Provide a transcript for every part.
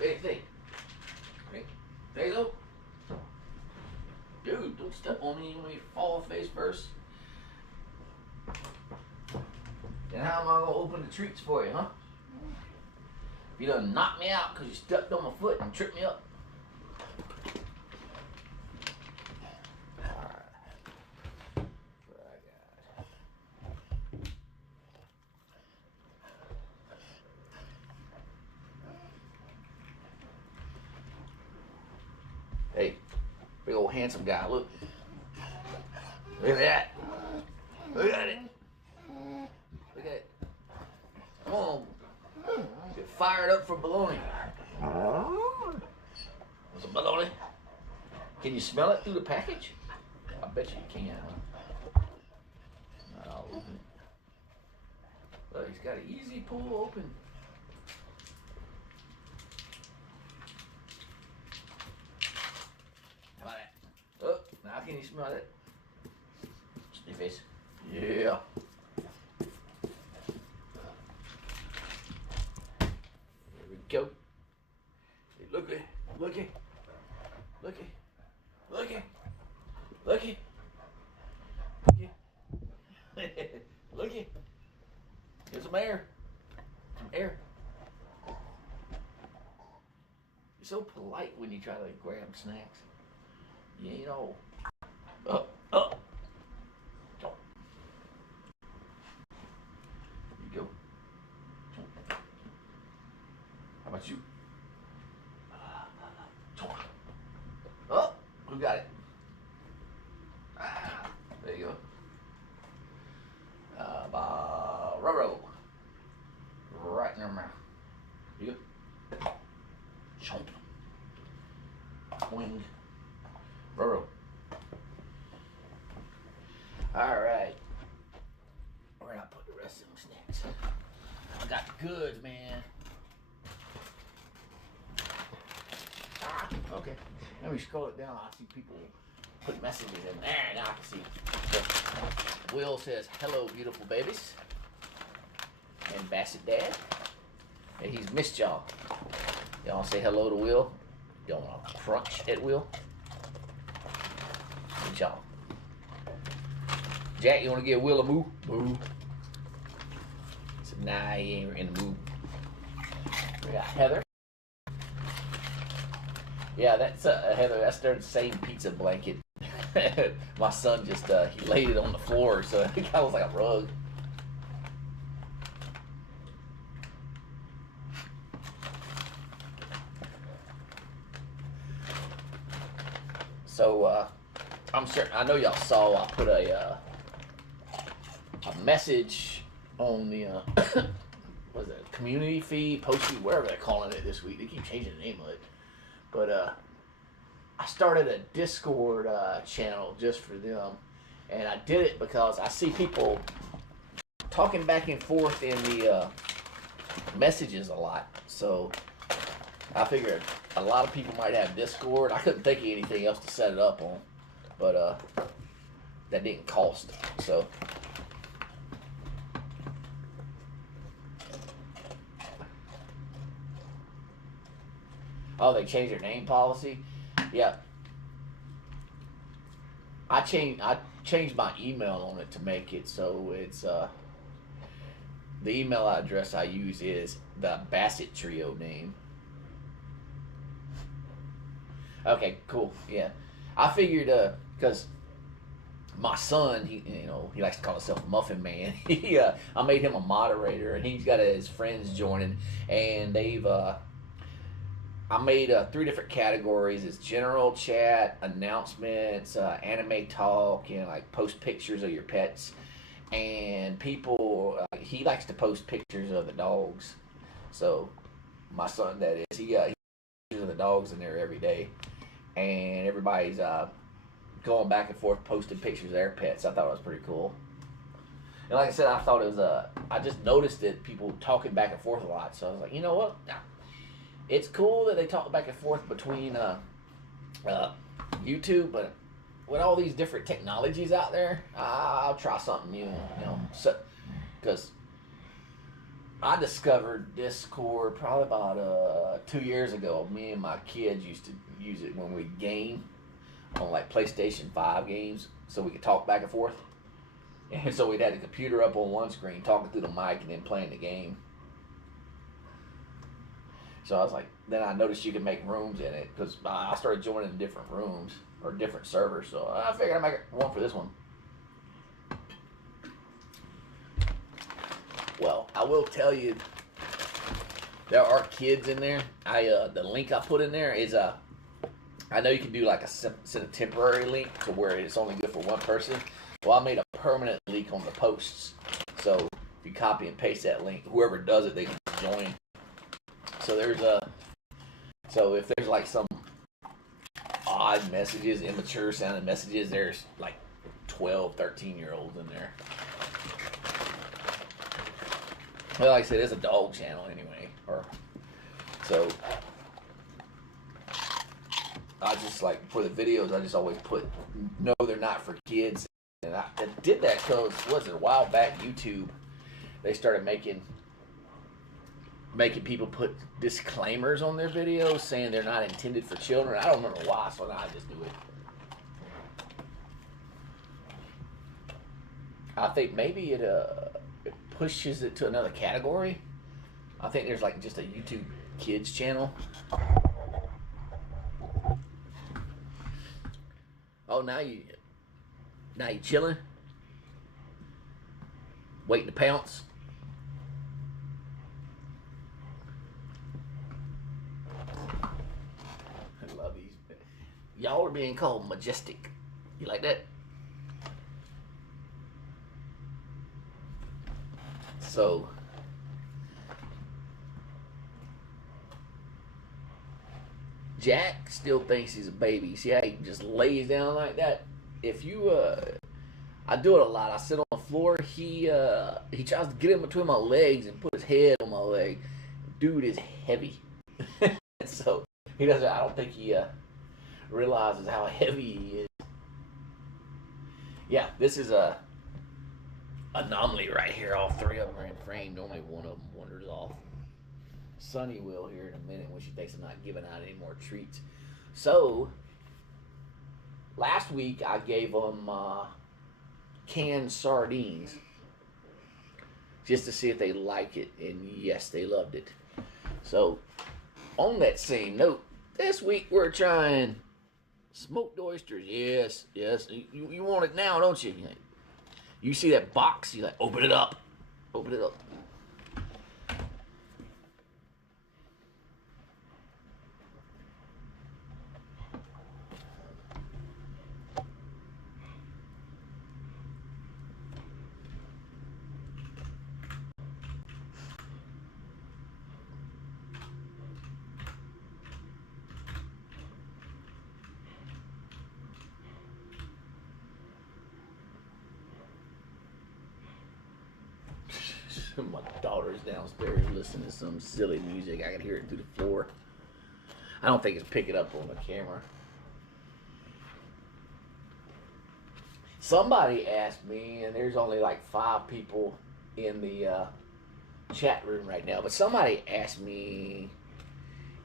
Hey. Hey. There you go. Dude, don't step on me when you fall face first. Then how am I gonna open the treats for you, huh? You done knocked me out because you stepped on my foot and tripped me up. Hey, big old handsome guy, look. Look at that. Look at it. Look at it. Come on. Get fired up for bologna. Was it bologna? Can you smell it through the package? I bet you can. I'll open it. Look, he's got an easy pull open. How about that? Oh, now can you smell it? Sniff face. Yeah. There we go. Hey, looky. Looky. Looky. Here's some air. You're so polite when you try to grab snacks. You know. There you go. How about you? Oh, who got it? There you go. Roro. Right in their mouth. You go. Chomp. Wing. Roro. Alright. Where did I put the rest of them snacks? I got the goods, man. Okay. Let me scroll it down. I see people put messages in there. Now I can see. So, Will says, hello, beautiful babies. And Bassett Dad. And he's missed y'all. Y'all say hello to Will. Y'all want to crunch at Will? Good y'all. Jack, you want to give Will a moo? Moo. So, nah, he ain't in the mood. We got Heather. Yeah, that's Heather. That's their same pizza blanket. My son just he laid it on the floor, so it kind of looks like a rug. So I'm sure I know y'all saw I put a message on the what is it, community feed, post feed, whatever they're calling it this week. They keep changing the name of it. But I started a Discord channel just for them, and I did it because I see people talking back and forth in the messages a lot. So I figured a lot of people might have Discord. I couldn't think of anything else to set it up on, but that didn't cost. So oh, they changed their name policy? Yeah. I changed my email on it to make it so it's the email address I use is the Bassett Trio name. Okay, cool. Yeah. I figured because my son, he likes to call himself Muffin Man. I made him a moderator, and he's got his friends joining, and they've I made 3 different categories. It's general chat, announcements, anime talk, and like post pictures of your pets. And people, he likes to post pictures of the dogs. So my son, that is, he posts pictures of the dogs in there every day, and everybody's going back and forth posting pictures of their pets. I thought it was pretty cool. And like I said, I thought it was I just noticed that people talking back and forth a lot. So I was like, you know what? It's cool that they talk back and forth between YouTube, but with all these different technologies out there, I'll try something new, so, because I discovered Discord probably about 2 years ago. Me and my kids used to use it when we game on like PlayStation 5 games, so we could talk back and forth. And so we'd have the computer up on one screen, talking through the mic, and then playing the game. So I was like, then I noticed you could make rooms in it because I started joining different rooms or different servers. So I figured I'd make one for this one. Well, I will tell you, there are kids in there. The link I put in there is I know you can do like a temporary link to where it's only good for one person. Well, I made a permanent link on the posts. So if you copy and paste that link, whoever does it, they can join. So if there's like some odd messages, immature sounding messages, there's like 12, 13-year-olds in there. Well, like I said, it's a dog channel anyway. So I just like, for the videos, I just always put, no, they're not for kids. And I did that because, a while back, YouTube, they started making people put disclaimers on their videos saying they're not intended for children. I don't remember why, so now I just do it. I think maybe it pushes it to another category. I think there's like just a YouTube kids channel. Oh, now you chilling? Waiting to pounce? I love these. Y'all are being called majestic. You like that? So, Jack still thinks he's a baby. See how he just lays down like that? If you, I do it a lot. I sit on the floor. He tries to get in between my legs and put his head on my leg. Dude is heavy. So, he doesn't, I don't think he realizes how heavy he is. Yeah, this is a anomaly right here. All three of them are in frame. Only one of them wanders off. Sunny will here in a minute when she thinks I'm not giving out any more treats. So, last week I gave them canned sardines just to see if they like it, and yes, they loved it. So, on that same note, this week we're trying smoked oysters. Yes. You want it now, don't you? You see that box, you like, open it up. Open it up. My daughter's downstairs listening to some silly music. I can hear it through the floor. I don't think it's picking up on the camera. Somebody asked me, and there's only like 5 people in the chat room right now, but somebody asked me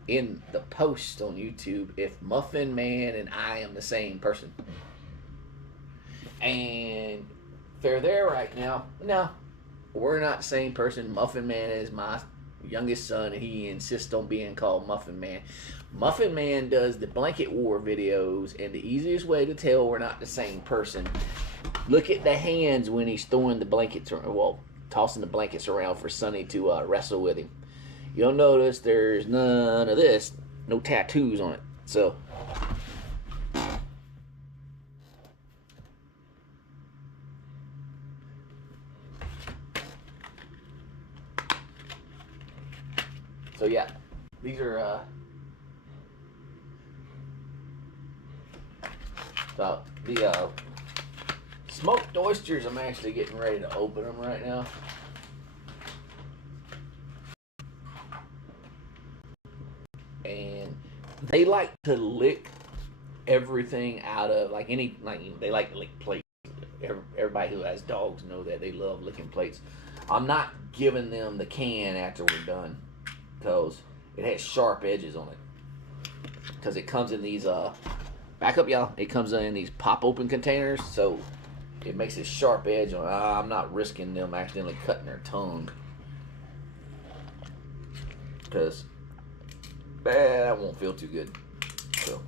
in the post on YouTube if Muffin Man and I am the same person. And if they're there right now, no. We're not the same person. Muffin Man is my youngest son, and he insists on being called Muffin Man. Muffin Man does the blanket war videos, and the easiest way to tell we're not the same person, look at the hands when he's throwing the blankets, tossing the blankets around for Sonny to wrestle with him. You'll notice there's none of this, no tattoos on it. So, yeah, these are the smoked oysters. I'm actually getting ready to open them right now. And they like to lick everything out of, they like to lick plates. Everybody who has dogs know that they love licking plates. I'm not giving them the can after we're done, because it has sharp edges on it. Because it comes in these back up, y'all. It comes in these pop open containers, so it makes a sharp edge on it. I'm not risking them accidentally cutting their tongue, because that won't feel too good. So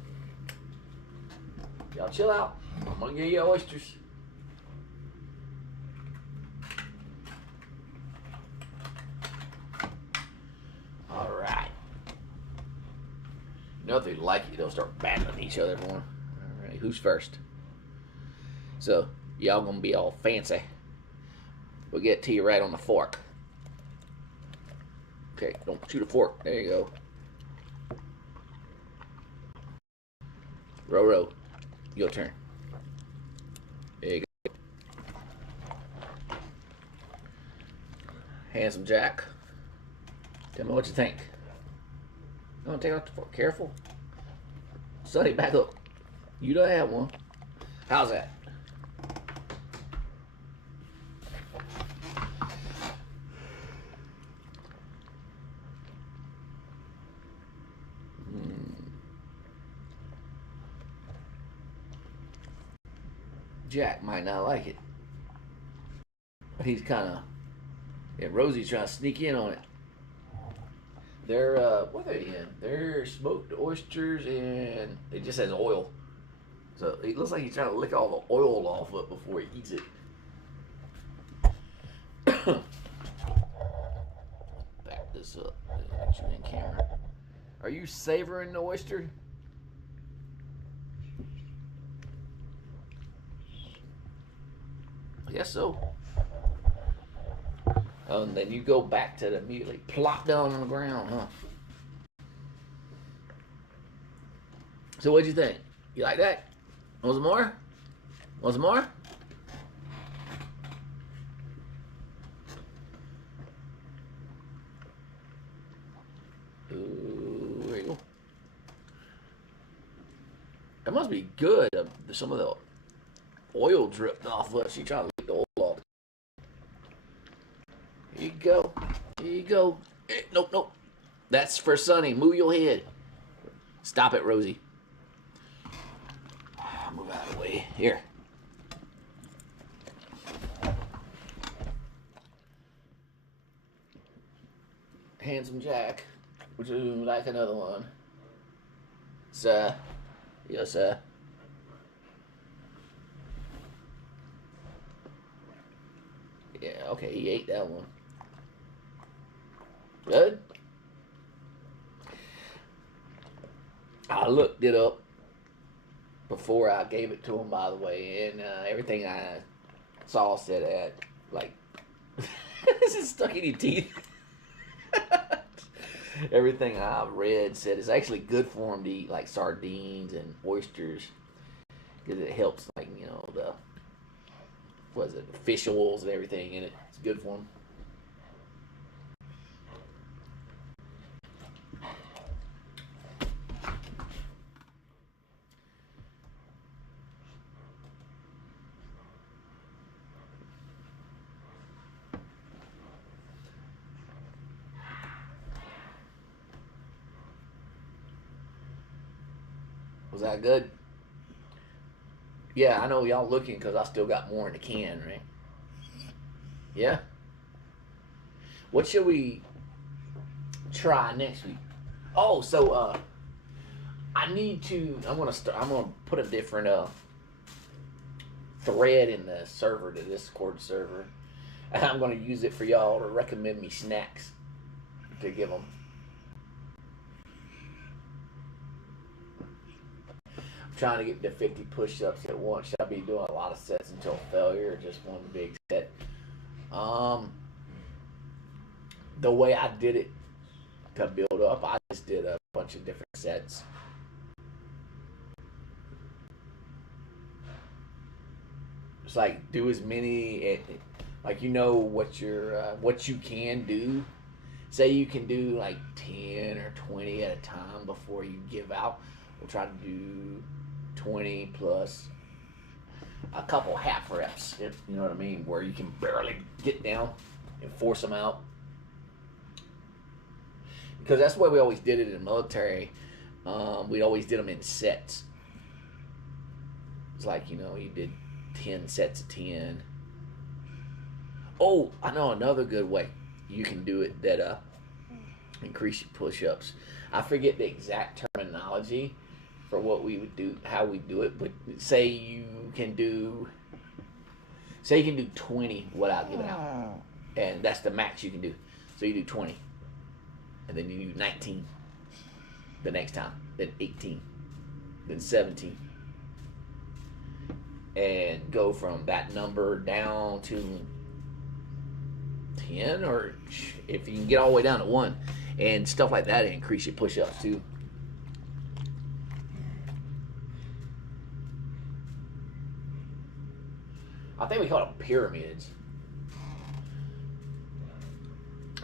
y'all chill out. I'm gonna give you oysters. All right. You know if they like it, they'll start battling each other more. All right, who's first? So y'all gonna be all fancy. We'll get to you right on the fork. Okay, don't shoot a fork. There you go. Roro, your turn. There you go. Handsome Jack. Tell me what you think. Don't take off the fork. Careful. Sonny, back up. You don't have one. How's that? Jack might not like it. He's kind of... Yeah, Rosie's trying to sneak in on it. They're, what are they in? They're smoked oysters and it just has oil. So it looks like he's trying to lick all the oil off it before he eats it. Back this up. Get you in camera. Are you savoring the oyster? I guess so. And then you go back to the immediately plop down on the ground, huh? So what'd you think? You like that? Want some more? Want some more? Ooh, there you go. That must be good. Some of the oil dripped off of it. She trying to lick the oil off. Here you go. Here you go. Nope, nope. That's for Sonny. Move your head. Stop it, Rosie. Move out of the way. Here. Handsome Jack. Would you like another one? Sir. Yes, sir. Yeah, okay, he ate that one. Good. I looked it up before I gave it to him, by the way, and everything I saw said that, like, this is stuck in your teeth. Everything I read said it's actually good for him to eat, like, sardines and oysters, because it helps, like, you know, the, what is it, the fish oils and everything in it. It's good for him. Was that good? Yeah, I know y'all looking because I still got more in the can, right? Yeah? What should we try next week? Oh, so I need to. I'm gonna put a different thread in the server, the Discord server, and I'm gonna use it for y'all to recommend me snacks to give them. Trying to get to 50 push-ups at once. Should I be doing a lot of sets until failure, or just one big set? The way I did it to build up, I just did a bunch of different sets. It's like do as many, like you know what what you can do. Say you can do like 10 or 20 at a time before you give out. We'll try to do 20 plus a couple half reps, if you know what I mean, where you can barely get down. and force them out. Because that's the way we always did it in the military. We always did them in sets. It's like, you did 10 sets of 10. Oh, I know another good way you can do it that increase your push-ups. I forget the exact terminology for what we would do, how we do it, but say you can do 20 without giving out, and that's the max you can do. So you do 20, and then you do 19 the next time, then 18, then 17, and go from that number down to 10, or if you can get all the way down to 1, and stuff like that, increase your push-ups too. I think we call them pyramids,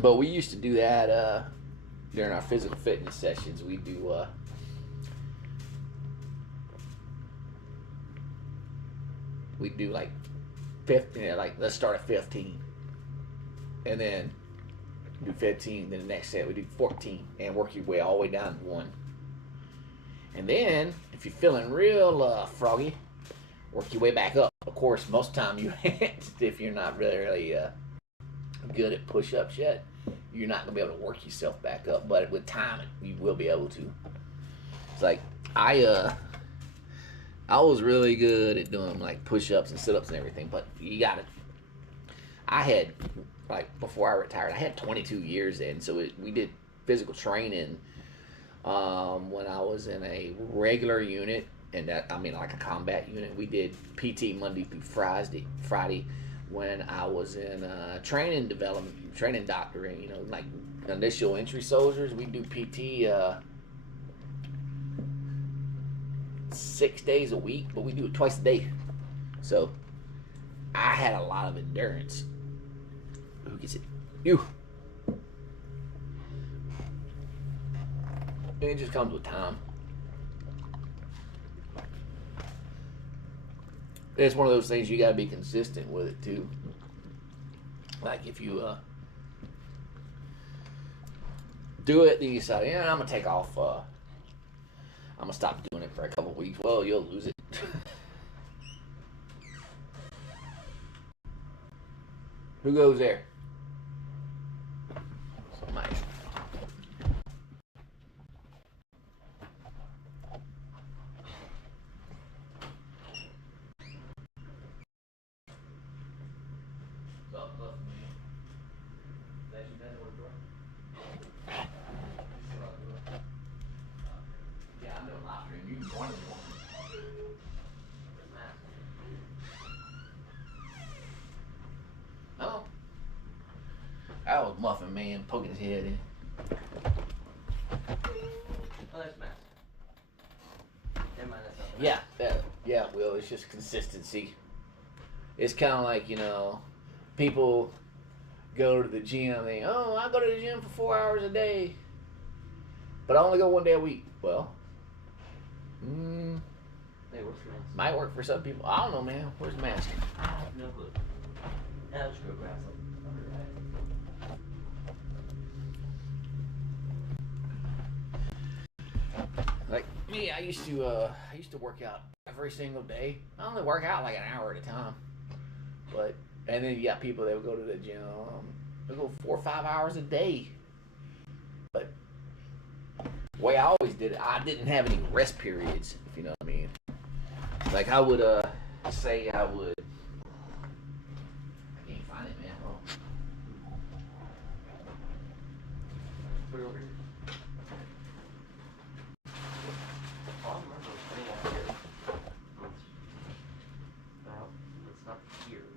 but we used to do that during our physical fitness sessions. We do like 15, like let's start at 15, and then do 15. Then the next set we do 14, and work your way all the way down to 1. And then if you're feeling real froggy, work your way back up. Of course, most of the time you if you're not really good at push-ups yet, you're not gonna be able to work yourself back up. But with time, you will be able to. It's like I was really good at doing like push-ups and sit-ups and everything, but you got it. I had, like, before I retired, I had 22 years in, so we did physical training when I was in a regular unit, and that, I mean, like a combat unit. We did PT Monday through Friday when I was in training development, training doctoring, like initial entry soldiers. We do PT 6 days a week, but we do it twice a day. So I had a lot of endurance. Who gets it? You. It just comes with time. It's one of those things you gotta be consistent with it too. Like if you do it, then you decide, yeah, I'm gonna take off. I'm gonna stop doing it for a couple of weeks. Well, you'll lose it. Who goes there? Somebody. Oh, that was Muffin Man poking his head in. Oh, that's massive. Never mind, that's not Yeah, Will, it's just consistency. It's kind of like, people go to the gym and they, oh, I go to the gym for 4 hours a day, but I only go 1 day a week. Well, They work for us. might work for some people. I don't know, man. Where's the mask? I have no clue. Now let's go grab some. Like me, I used to work out every single day. I only work out like an hour at a time, and then you got people that would go to the gym. They go 4 or 5 hours a day. But the way I always did it, I didn't have any rest periods, if you know what I mean. Like I would say I would. I can't find it, man. Oh. Put it over here. I remember putting it here. Well, it's not here.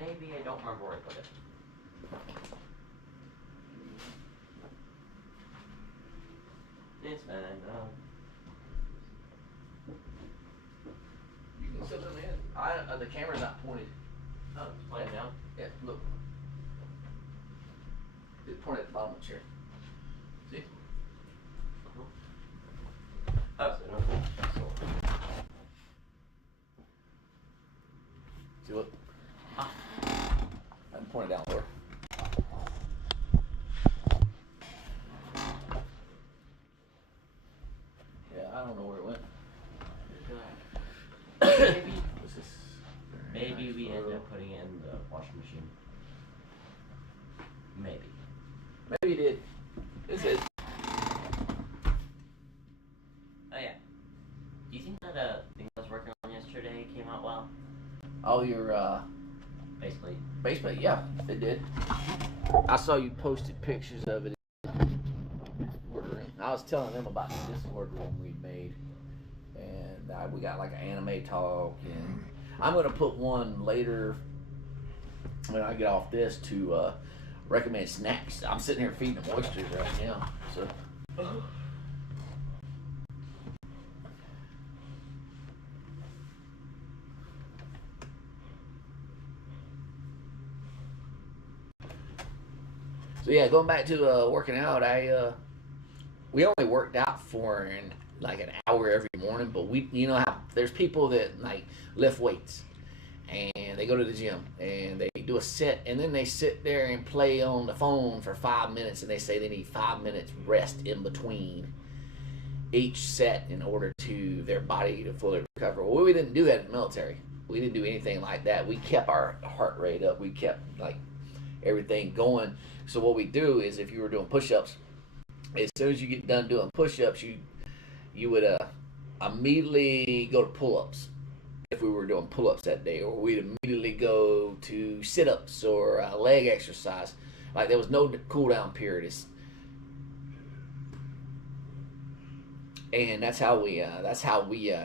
Maybe I don't remember where I put it. It's fine. You can still zoom in. The camera's not pointed. Oh, it's playing down. Yeah, look. It's pointed at the bottom of the chair. See? Oh, so See, look. I'm pointed down. Oh, your Basically. basement? Yeah, they did. I saw you posted pictures of it. I was telling them about the Discord room we made, and we got like an anime talk, and I'm gonna put one later when I get off this to recommend snacks. I'm sitting here feeding them oysters right now, so. So yeah, going back to working out, we only worked out for like an hour every morning, but you know how there's people that like lift weights and they go to the gym and they do a set and then they sit there and play on the phone for 5 minutes and they say they need 5 minutes rest in between each set in order to their body to fully recover. Well, we didn't do that in the military. We didn't do anything like that. We kept our heart rate up. We kept like everything going. So what we do is if you were doing push-ups, as soon as you get done doing push-ups, you would immediately go to pull-ups if we were doing pull-ups that day, or we'd immediately go to sit-ups or leg exercise. Like there was no cool-down period. And that's how we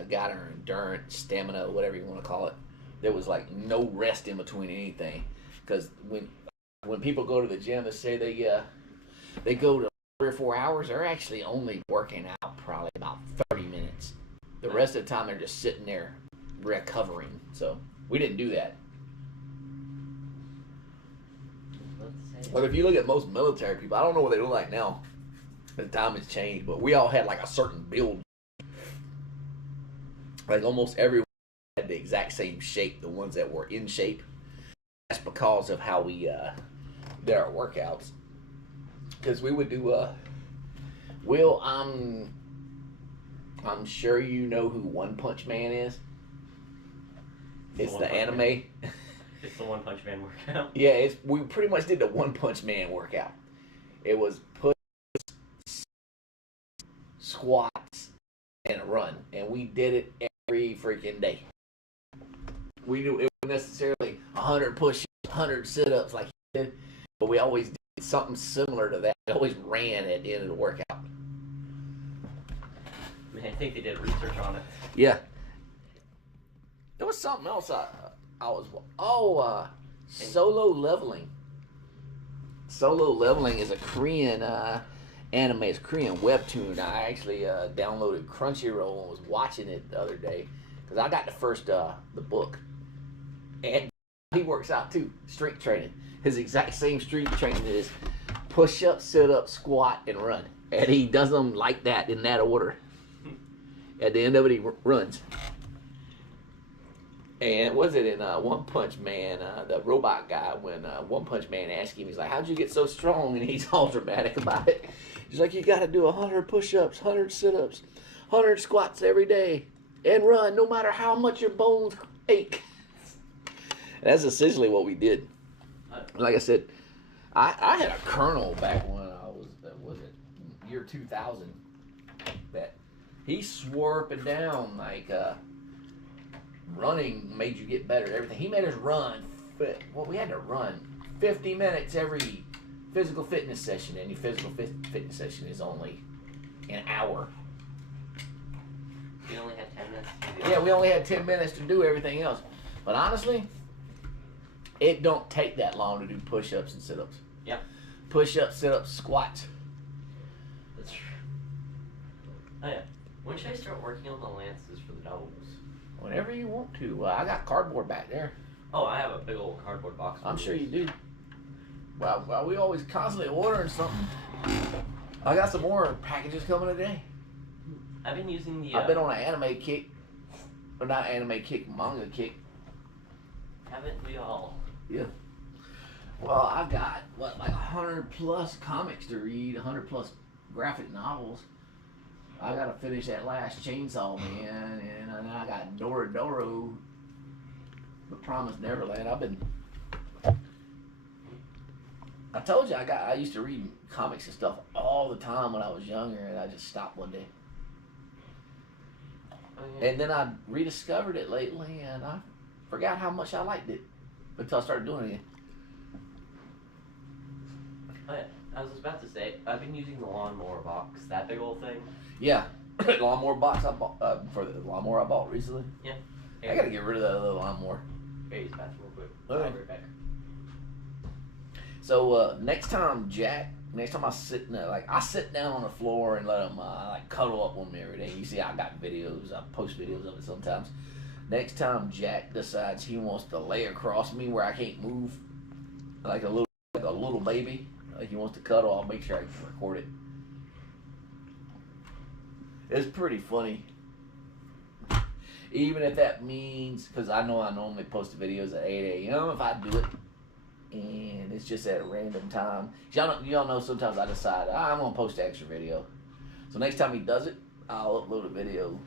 got our endurance, stamina, whatever you want to call it. There was like no rest in between anything, because when people go to the gym, they say they go to 3 or 4 hours. They're actually only working out probably about 30 minutes. The rest of the time they're just sitting there recovering. So we didn't do that. But if you look at most military people, I don't know what they look like now. The time has changed, but we all had like a certain build. Like almost everyone had the exact same shape. The ones that were in shape. That's because of how we did our workouts. Because we would do Will, I'm sure you know who One Punch Man is. It's the anime. It's the One Punch Man workout. Yeah, we pretty much did the One Punch Man workout. It was push, squats, and a run, and we did it every freaking day. We knew it wasn't necessarily 100 push-ups, 100 sit-ups like he did, but we always did something similar to that. We always ran at the end of the workout. Man, I think they did research on it. Yeah. There was something else I was... Solo Leveling. Solo Leveling is a Korean anime. It's a Korean webtoon. I actually downloaded Crunchyroll and was watching it the other day because I got the book. And he works out too, strength training. His exact same strength training is push up, sit up, squat, and run. And he does them like that in that order. At the end of it, he runs. And was it in One Punch Man, the robot guy, when One Punch Man asked him, he's like, how'd you get so strong? And he's all dramatic about it. He's like, you got to do 100 push-ups, 100 sit-ups, 100 squats every day, and run no matter how much your bones ache. And that's essentially what we did. Like I said, I had a colonel back when I was it year 2000, that he swore up and down like running made you get better at everything. He made us run. Well, we had to run 50 minutes every physical fitness session. Any physical fitness session is only an hour. We only had 10 minutes. Yeah, we only had 10 minutes to do everything else. But honestly, it don't take that long to do push-ups and sit-ups. Yep. Push-ups, sit-ups, squats. That's true. Oh yeah. When should I start working on the lances for the doubles? Whenever you want to. I got cardboard back there. Oh, I have a big old cardboard box. I'm sure you do. Well, we always constantly ordering something. I got some more packages coming today. I've been using the... I've been on an anime kick. Or not anime kick, manga kick. Haven't we all? Yeah. Well, I've got, like 100 plus comics to read, 100 plus graphic novels. I gotta finish that last Chainsaw Man, and then I got Doro, The Promised Neverland. I told you I used to read comics and stuff all the time when I was younger, and I just stopped one day. Oh, yeah. And then I rediscovered it lately, and I Forgot how much I liked it until I started doing it again. Oh, yeah. I was about to say, I've been using the lawnmower box, that big old thing. Yeah, lawnmower box I bought for the lawnmower I bought recently. Yeah. I gotta get rid of that little lawnmower. Here, use the bathroom real quick. Okay. I'll be right back. So next time I sit I sit down on the floor and let him like cuddle up on me every day. You see, I got videos. I post videos of it sometimes. Next time Jack decides he wants to lay across me where I can't move, like a little baby, like he wants to cuddle, I'll make sure I can record it. It's pretty funny. Even if that means, because I know I normally post the videos at 8 a.m. If I do it and it's just at a random time, y'all know sometimes I decide I'm gonna post an extra video. So next time he does it, I'll upload a video.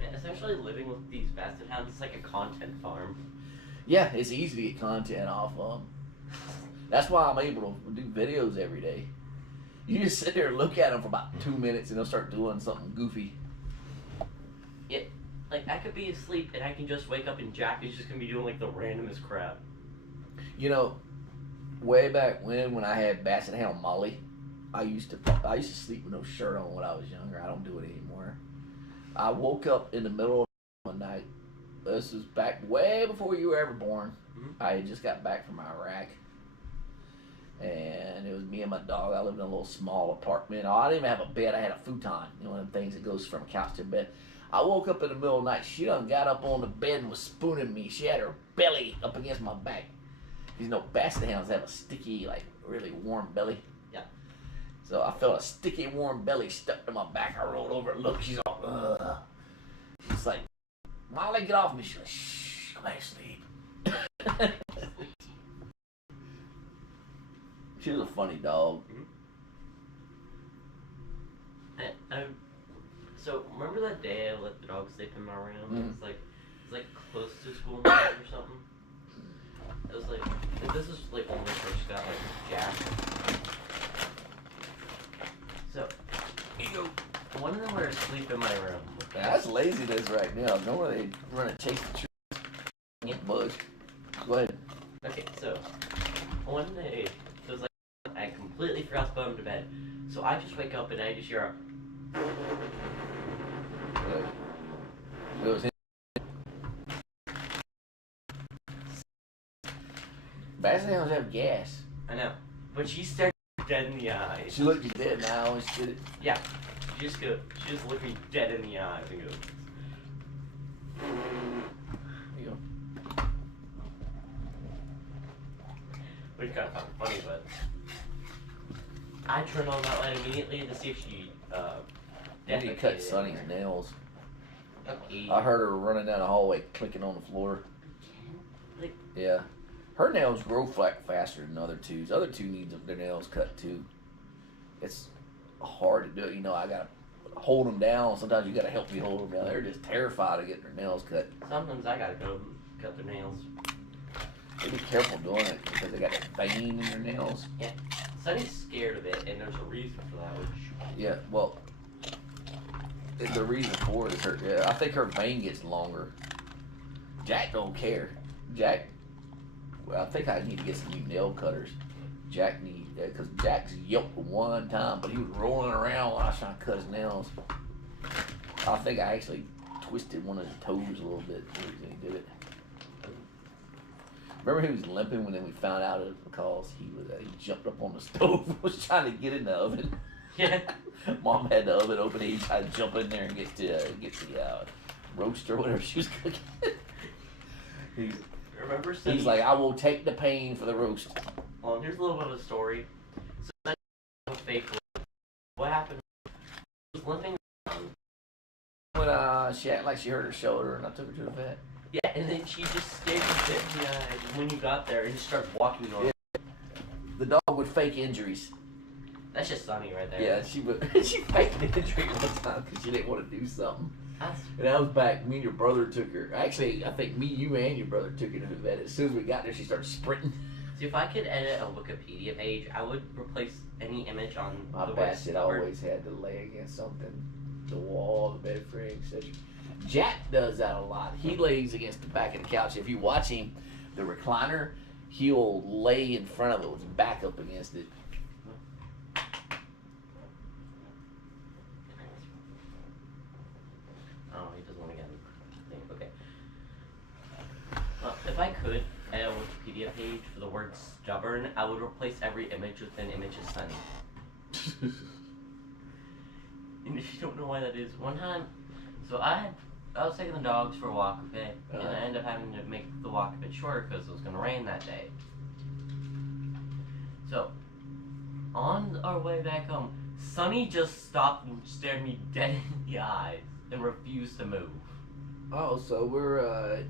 Yeah, essentially living with these basset hounds, it's like a content farm. Yeah, it's easy to get content off of. That's why I'm able to do videos every day. You just sit there and look at them for about 2 minutes and they'll start doing something goofy. Yeah, like I could be asleep and I can just wake up and Jack is just gonna be doing like the randomest crap. You know, way back when I had Basset Hound Molly, I used to sleep with no shirt on when I was younger. I don't do it anymore. I woke up in the middle of one night. This was back way before you were ever born. Mm-hmm. I had just got back from Iraq. And it was me and my dog. I lived in a little small apartment. I didn't even have a bed. I had a futon. You know, one of them things that goes from a couch to a bed. I woke up in the middle of the night. She done got up on the bed and was spooning me. She had her belly up against my back. You know, Basset Hounds have a sticky, like, really warm belly. Yeah. So I felt a sticky, warm belly stuck to my back. I rolled over and looked. She's all, ugh. She's like, Molly, get off me. She's like, shh, go back to sleep. She was a funny dog. Mm-hmm. So remember that day I let the dog sleep in my room? Mm-hmm. It was like close to school night or something. It was like this was like when we first got like Jack. So one of them were asleep in my room. That's laziness right now. Normally they run and chase the trees. Get bugs. Go ahead. Okay, so one day it was like I completely forgot to put him to bed. So I just wake up and I just hear It was him. Basset Hounds have gas. I know. But she stared dead in the eyes. She looked you dead now and she did it. Yeah. She just looked me dead in the eyes and goes, There you go. which kind of funny, but I turned on that light immediately to see if she You need to cut Sonny's nails. Okay. I heard her running down the hallway clicking on the floor. Like, Yeah. Her nails grow faster than the other two's. The other two need their nails cut too. It's hard to do. You know, I gotta hold them down. Sometimes you gotta help me hold them down. They're just terrified of getting their nails cut. sometimes I gotta go cut their nails. They be careful doing it because they got that vein in their nails. Yeah. Sonny's scared of it, and there's a reason for that, which... Yeah, well, the reason for it is her. Yeah, I think her vein gets longer. Jack don't care. Jack, well, I think I need to get some new nail cutters. Jack need because Jack's yelped one time, but he was rolling around when I was trying to cut his nails. I think I actually twisted one of his toes a little bit when he did it. Remember he was limping when then we found out it was because he jumped up on the stove and was trying to get in the oven. Yeah. Mom had the oven open. He tried to jump in there and get the roast or whatever she was cooking. Remember Sonny... He's like, I will take the pain for the roast. Well, here's a little bit of a story. So Sonny was fake. What happened? She was limping around. When she acted like she hurt her shoulder and I took her to the vet. Yeah, and then she just stared you dead in the eyes when you got there and just started walking on. Yeah. The dog would fake injuries. That's just Sonny right there. Yeah, she faked an injury one time because she didn't want to do something. That's... And that was back, me and your brother took her. Actually, I think me, you, and your brother took her to the vet. As soon as we got there, she started sprinting. See, if I could edit a Wikipedia page, I would replace any image on My the basset word. always had to lay against something. The wall, the bed frame, etc. Jack does that a lot. He lays against the back of the couch. If you watch him, the recliner, he'll lay in front of it with his back up against it. Oh, he doesn't want to get the thing. Okay. Well, if I could add a Wikipedia page for the word stubborn, I would replace every image with an image of Sunny. And if you don't know why that is, one time, so I was taking the dogs for a walk, okay? And I ended up having to make the walk a bit shorter because it was going to rain that day. So, on our way back home, Sunny just stopped and stared me dead in the eyes and refused to move. Oh, so we're,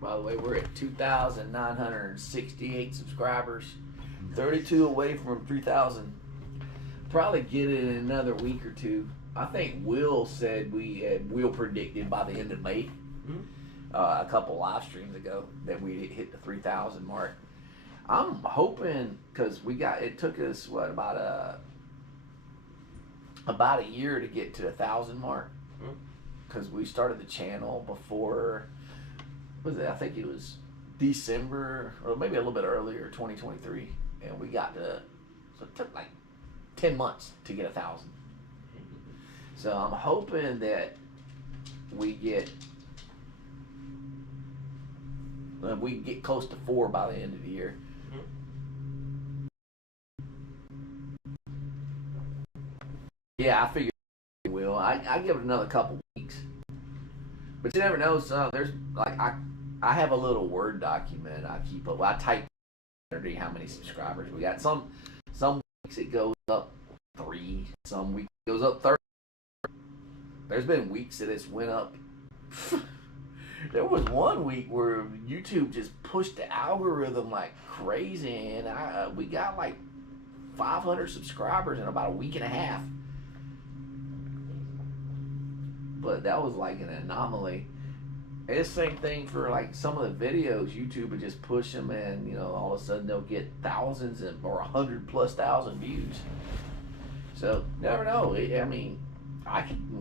by the way, we're at 2,968 subscribers. 32 away from 3,000. Probably get it in another week or two. I think Will said Will predicted by the end of May, a couple live streams ago, that we hit the 3,000 mark. I'm hoping, because it took us about a year to get to the 1,000 mark, because we started the channel before. I think it was December or maybe a little bit earlier, 2023, and we got to. So it took like 10 months to get 1,000. So I'm hoping that we get close to 4 by the end of the year. Yeah, I figure we will. I give it another couple weeks, but you never know. So there's like I have a little Word document I keep up. I type how many subscribers we got. Some weeks it goes up 3. Some weeks it goes up 30. There's been weeks that it's went up. There was one week where YouTube just pushed the algorithm like crazy, and we got like 500 subscribers in about a week and a half. But that was like an anomaly. It's the same thing for like some of the videos. YouTube would just push them, and all of a sudden they'll get thousands or 100,000+ views. So never know. I mean,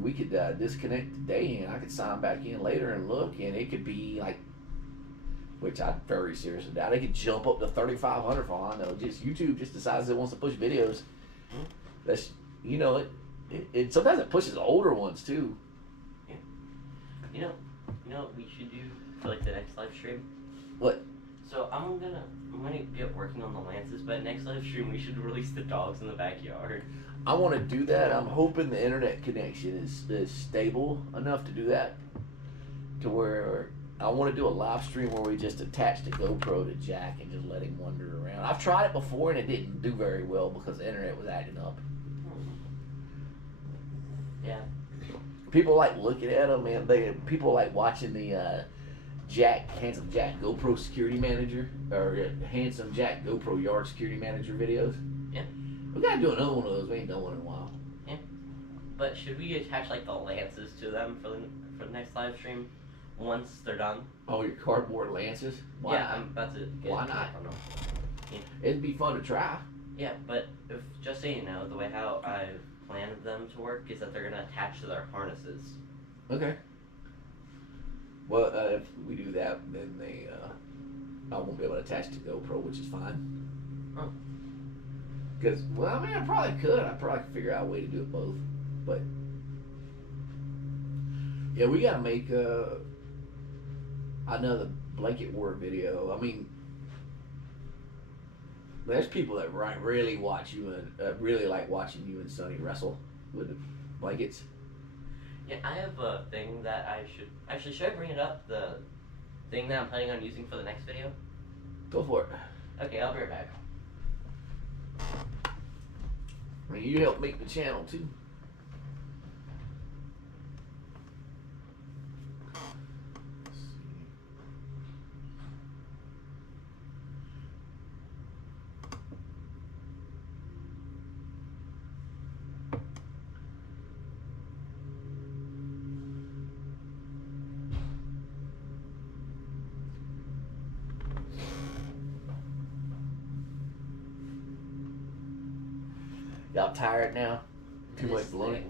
we could disconnect today, and I could sign back in later and look, and it could be like, which I very seriously doubt, it could jump up to 3,500 for all I know. Just YouTube just decides it wants to push videos. That's it sometimes it pushes older ones too. Yeah. You know what we should do for like the next live stream? What? So I'm gonna get working on the lances, but next live stream we should release the dogs in the backyard. I want to do that. I'm hoping the internet connection is stable enough to do that, to where I want to do a live stream where we just attach the GoPro to Jack and just let him wander around. I've tried it before and it didn't do very well because the internet was acting up. Yeah. People like looking at him, and people like watching the Handsome Jack GoPro Security Manager, or Handsome Jack GoPro Yard Security Manager videos. Yeah. We gotta do another one of those. We ain't done one in a while. Yeah. But should we attach like the lances to them for the next live stream once they're done? Oh, your cardboard lances? Why not? I'm about to get Why not? Yeah. It'd be fun to try. Yeah, but just so you know, the way how I've planned them to work is that they're gonna attach to their harnesses. Okay. Well, if we do that, then I won't be able to attach to GoPro, which is fine. Oh. Because, well, I mean, I probably could. I probably could figure out a way to do it both. But, yeah, we got to make another blanket war video. I mean, there's people that really watch you and really like watching you and Sonny wrestle with the blankets. Yeah, I have a thing that I should... Actually, should I bring it up? The thing that I'm planning on using for the next video? Go for it. Okay, I'll be right back. I mean, you help make the channel, too. Y'all tired now? Too much bologna?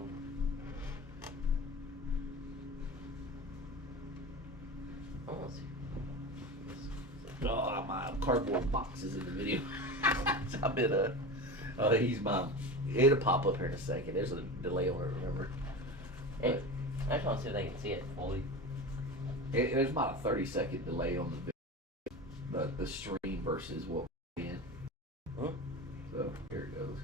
cardboard boxes in the video. So I've been he's my. It'll pop up here in a second. There's a delay on it. Remember? Hey, I just want to see if they can see it fully. There's about a 30-second delay on the video, the stream versus what we're in. Hmm? So here it goes.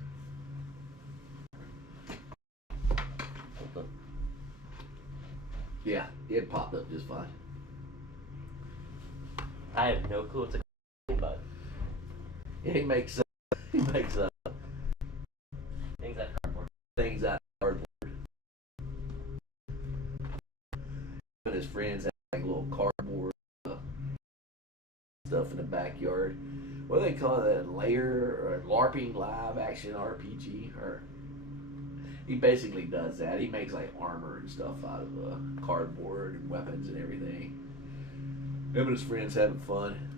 Okay. Yeah, it popped up just fine. I have no clue what's a but Yeah, he makes things that cardboard. things out of cardboard. And his friends have like little cardboard stuff in the backyard. What do they call that? Layer or LARPing, live action RPG? Or he basically does that. He makes like armor and stuff out of cardboard and weapons and everything. Him and his friends having fun.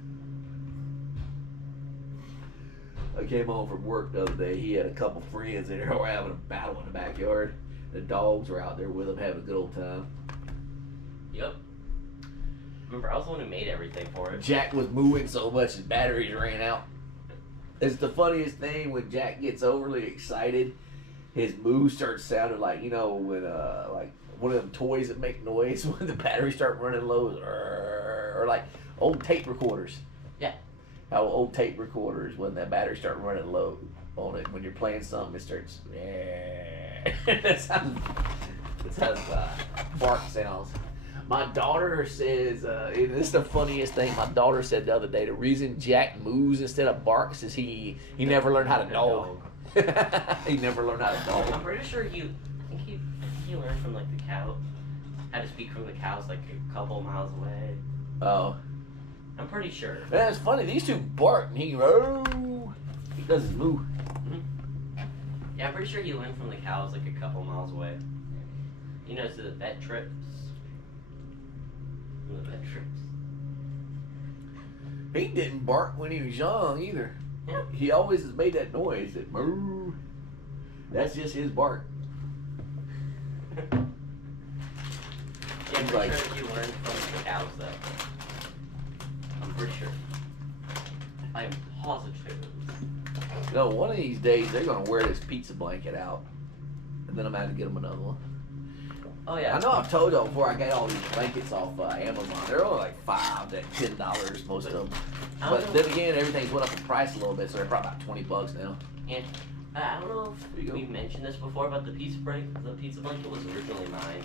I came home from work the other day. He had a couple friends and they were having a battle in the backyard. The dogs were out there with him having a good old time. Yep. Remember, I was the one who made everything for it. Jack was moving so much his batteries ran out. It's the funniest thing when Jack gets overly excited. His moves start sounding like, you know, when like one of them toys that make noise when the batteries start running low, or like old tape recorders. Yeah. How old tape recorders, when that battery start running low on it, when you're playing something, it starts. That's how bark sounds. My daughter says, this is the funniest thing. My daughter said the other day, the reason Jack moves instead of barks is he never learned how to dog. He never learned how to dog. I'm pretty sure he learned from like the cow, how to speak from the cows like a couple miles away. Oh. I'm pretty sure. That's funny. These two bark and he does his move. Mm-hmm. Yeah, I'm pretty sure he learned from the cows like a couple miles away. You know, to the vet trips. The vet trips. He didn't bark when he was young either. Yeah. He always has made that noise. That moo. That's just his bark. Yeah, I'm pretty sure he learned from the cows though. I'm pretty sure. I'm positive. No, one of these days they're gonna wear this pizza blanket out, and then I'm gonna have to get them another one. Oh yeah. I know I've told y'all before. I got all these blankets off Amazon. They're only like $5 to $10, most of them. But then again, everything's went up in price a little bit, so they're probably about $20 now. And I don't know if we mentioned this before, but the pizza blanket was originally mine.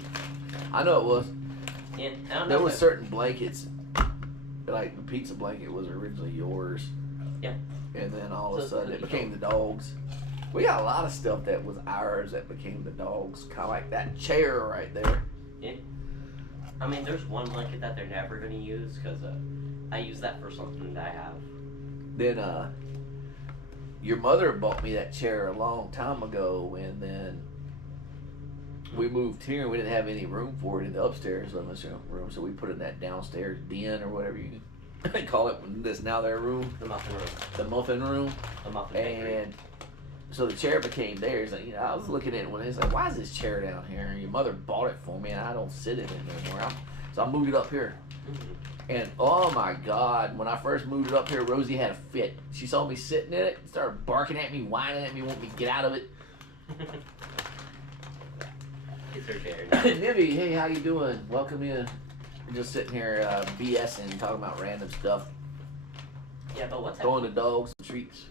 I know it was. And I don't know. There was certain blankets, like the pizza blanket was originally yours. Yeah. And then all of a sudden it became the dog's. We got a lot of stuff that was ours that became the dog's. Kind of like that chair right there. Yeah. I mean, there's one blanket that they're never going to use because I use that for something that I have. Then your mother bought me that chair a long time ago, and then we moved here and we didn't have any room for it in the upstairs living room, so we put it in that downstairs den or whatever you call it. This now their room. The muffin room. The muffin room. The muffin bakery. And so the chair became theirs. And, you know, I was looking at it when it's like, why is this chair down here? And your mother bought it for me, and I don't sit in it anymore. So I moved it up here. Mm-hmm. And oh my God, when I first moved it up here, Rosie had a fit. She saw me sitting in it, started barking at me, whining at me, wanting me to get out of it. It's her chair. Nivy, hey, how you doing? Welcome in. We're just sitting here BSing, talking about random stuff. Yeah, but what's throwing the dogs some treats.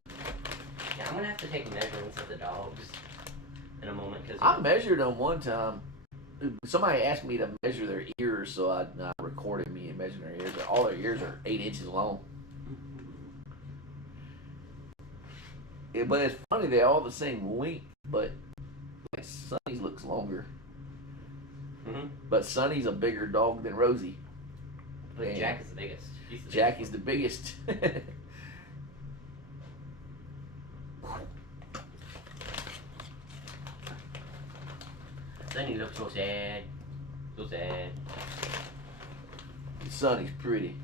Yeah, I'm gonna have to take measurements of the dogs in a moment because I measured them one time. Somebody asked me to measure their ears, so I recorded me and measured their ears. All their ears are 8 inches long. Yeah, but it's funny, they're all the same length, but like Sonny's looks longer. Mm-hmm. But Sonny's a bigger dog than Rosie. But Jack is the biggest. Jack is the biggest. Sonny looks so sad. So sad. Sonny's pretty.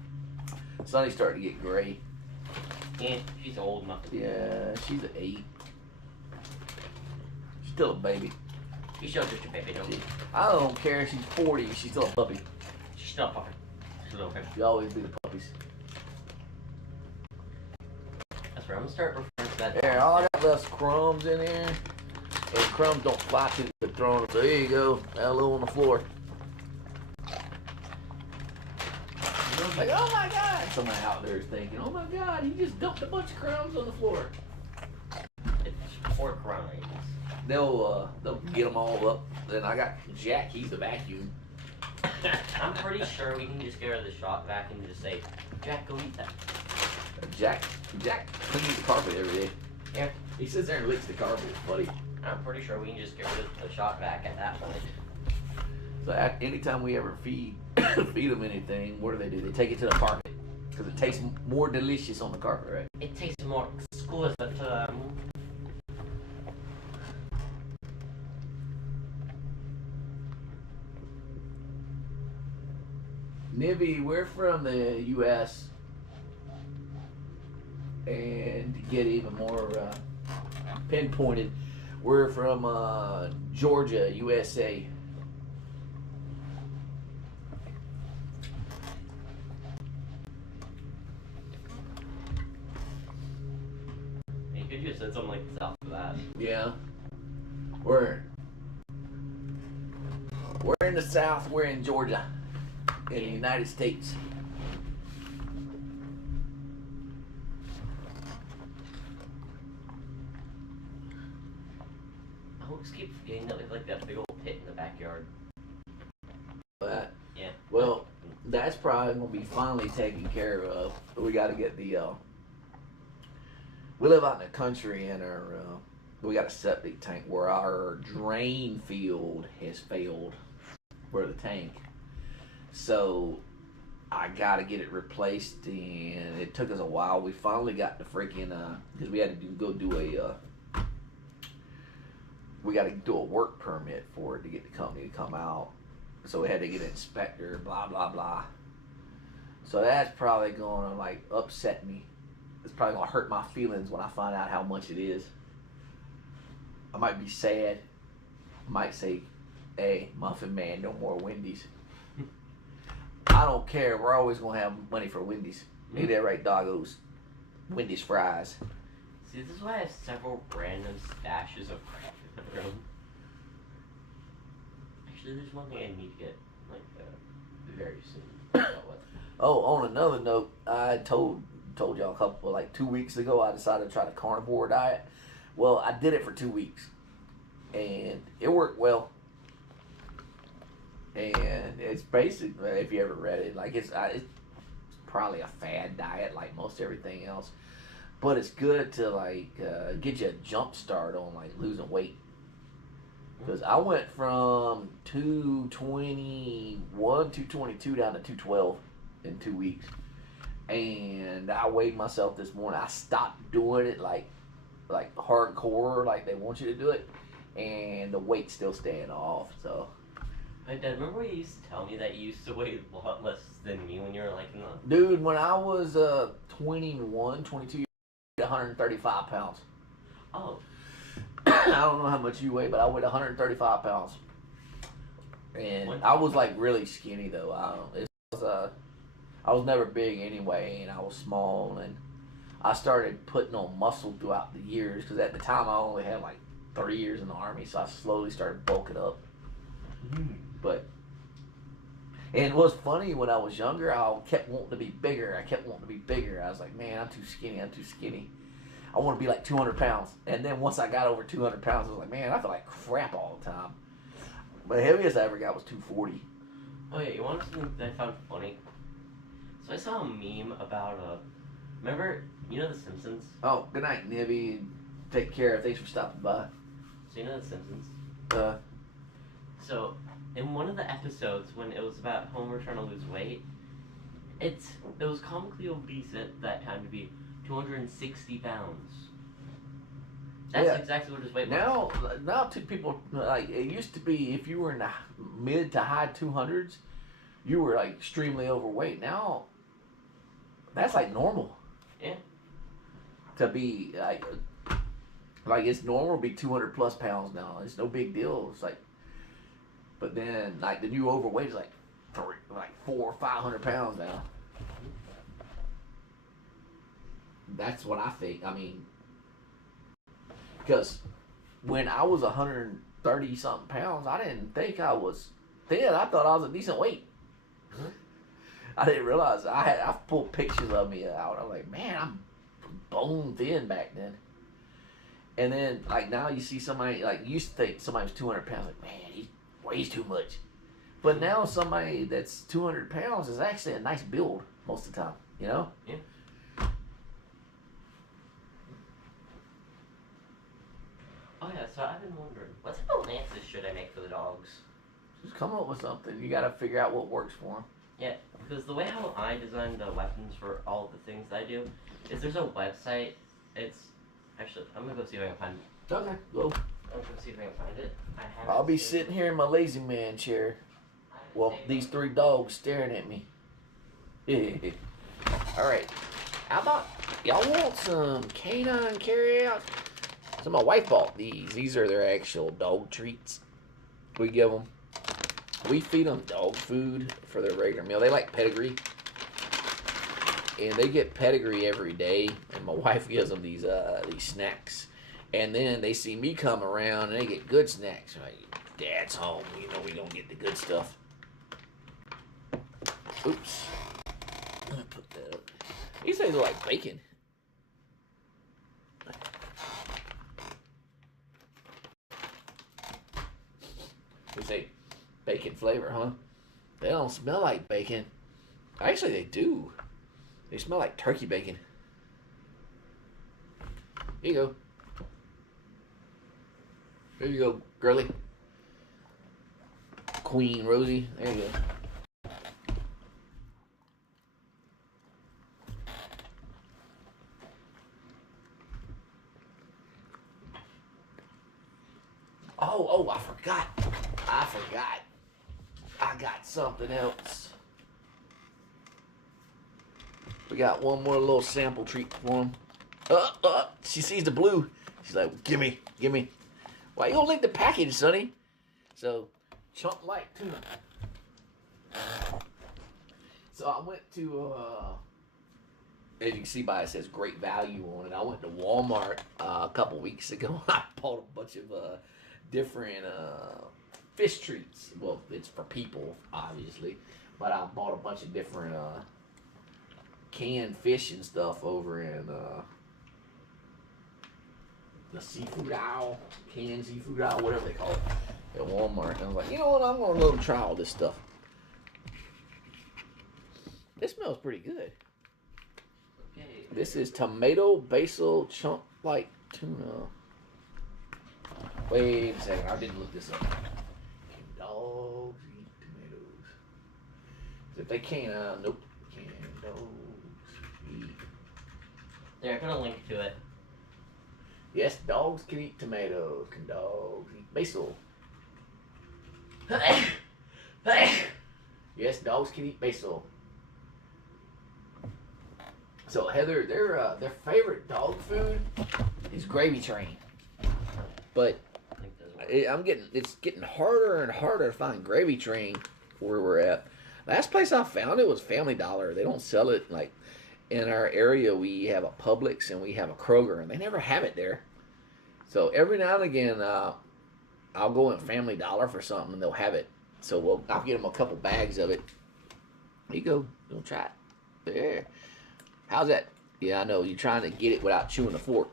Sonny's starting to get gray. Yeah, she's old enough to be. Yeah, she's an 8. She's still a baby. She's still just a baby, don't she? I don't care if she's 40, she's still a puppy. She's still a puppy. She's a little baby. She'll always be the puppies. Crumbs start referring to that. There, all I got left is crumbs in here. And crumbs don't fly to the throne. So here you go. Hello on the floor. Like, oh my God. Somebody out there is thinking, oh my God, he just dumped a bunch of crumbs on the floor. It's 4 crumbs. They'll get them all up. Then I got Jack, he's the vacuum. I'm pretty sure we can just get rid of the shop vacuum and just say, Jack, go eat that. Jack cleans the carpet every day. Yeah. He sits there and licks the carpet, buddy. I'm pretty sure we can just get rid of the shop vac at that point. So anytime we ever feed them anything, what do? They take it to the carpet. Because it tastes more delicious on the carpet, right? It tastes more exquisite to them. Nibby, we're from the U.S. And to get even more pinpointed, we're from Georgia, USA. You could just said something like south of that. Yeah. We're in the South, we're in Georgia. In the United States. I always keep forgetting that we have like that big old pit in the backyard. But yeah. Well, that's probably gonna be finally taken care of. We got to get the. We live out in the country, and we got a septic tank where our drain field has failed for the tank. So I got to get it replaced, and it took us a while. We finally got the freaking because we had to we got to do a work permit for it to get the company to come out. So we had to get an inspector, blah blah blah. So that's probably gonna like upset me. It's probably gonna hurt my feelings when I find out how much it is. I might be sad. I might say, "Hey, Muffin Man, no more Wendy's." I don't care. We're always gonna have money for Wendy's. Ain't that right, doggos? Wendy's fries. See, this is why I have several random stashes of crap in the room. Actually, there's one thing I need to get like very soon. Oh, on another note, I told y'all like 2 weeks ago, I decided to try the carnivore diet. Well, I did it for 2 weeks, and it worked well. And it's basically, if you ever read it, like it's probably a fad diet like most everything else, but it's good to like get you a jump start on like losing weight. Because I went from 221, 222 down to 212 in 2 weeks, and I weighed myself this morning. I stopped doing it like hardcore, like they want you to do it, and the weight's still staying off. So. My dad, remember when you used to tell me that you used to weigh a lot less than me when you were like in the... Dude, when I was 21, 22, 135 pounds. Oh. I don't know how much you weigh, but I weighed 135 pounds. And I was like really skinny though. I was never big anyway, and I was small, and I started putting on muscle throughout the years, because at the time I only had like 3 years in the Army, so I slowly started bulking up. And it was funny, when I was younger, I kept wanting to be bigger. I was like, man, I'm too skinny. I want to be like 200 pounds. And then once I got over 200 pounds, I was like, man, I feel like crap all the time. But the heaviest I ever got was 240. Oh yeah, you want something that I found funny? So I saw a meme about remember, you know The Simpsons? Oh, good night, Nibby. Take care. Thanks for stopping by. So you know The Simpsons? So in one of the episodes, when it was about Homer trying to lose weight, it was comically obese at that time to be 260 pounds. That's exactly what his weight was. Now to people, like, it used to be, if you were in the mid to high 200s, you were like extremely overweight. Now, that's like normal. Yeah. To be like it's normal to be 200 plus pounds now. It's no big deal. It's like, but then like the new overweight is like 400 or 500 pounds now. That's what I think. I mean, because when I was 130 something pounds, I didn't think I was thin. I thought I was a decent weight. Mhm. I didn't realize I've pulled pictures of me out. I'm like, man, I'm bone thin back then. And then like now you see somebody like you used to think somebody was 200 pounds. Like, man, he weighs too much. But now somebody that's 200 pounds is actually a nice build most of the time. You know? Yeah. Oh yeah, so I've been wondering, what type of lances should I make for the dogs? Just come up with something. You got to figure out what works for them. Yeah, because the way how I design the weapons for all the things that I do is there's a website. It's actually I'm gonna go see if I can find it. Okay, go. I'm gonna see if I can find it. I'll be sitting here in my lazy man chair. Well, these 3 dogs staring at me. All right. How about y'all want some canine carryout? So my wife bought these. These are their actual dog treats. We give them. We feed them dog food for their regular meal. They like pedigree, and they get pedigree every day. And my wife gives them these snacks, and then they see me come around and they get good snacks. Like, Dad's home. You know we gonna get the good stuff. Oops. I'm gonna put that up. These things look like bacon. We say bacon flavor, huh? They don't smell like bacon. Actually, they do. They smell like turkey bacon. Here you go. Here you go, girly. Queen Rosie. There you go. Oh, I forgot. I got something else. We got one more little sample treat for him. She sees the blue. She's like, gimme. Why you gonna lick the package, Sonny? So, chunk like tuna. So I went to, as you can see by it says great value on it. I went to Walmart a couple weeks ago. I bought a bunch of different fish treats. Well, it's for people, obviously. But I bought a bunch of different canned fish and stuff over in the seafood aisle, canned seafood aisle, whatever they call it, at Walmart. And I was like, you know what, I'm going to go try all this stuff. This smells pretty good. Okay. This is tomato basil chunk like tuna. Wait a second, I didn't look this up. Can dogs eat tomatoes? If they can't, nope. Can dogs eat? There, I put a link to it. Yes, dogs can eat tomatoes. Can dogs eat basil? Yes, dogs can eat basil. So Heather, their favorite dog food is gravy train. But it's getting harder and harder to find gravy train where we're at. Last place I found it was Family Dollar. They don't sell it like in our area. We have a Publix and we have a Kroger, and they never have it there. So every now and again, I'll go in Family Dollar for something and they'll have it. So I'll get them a couple bags of it. Here you go. Don't try it. There. How's that? Yeah, I know. You're trying to get it without chewing the fork.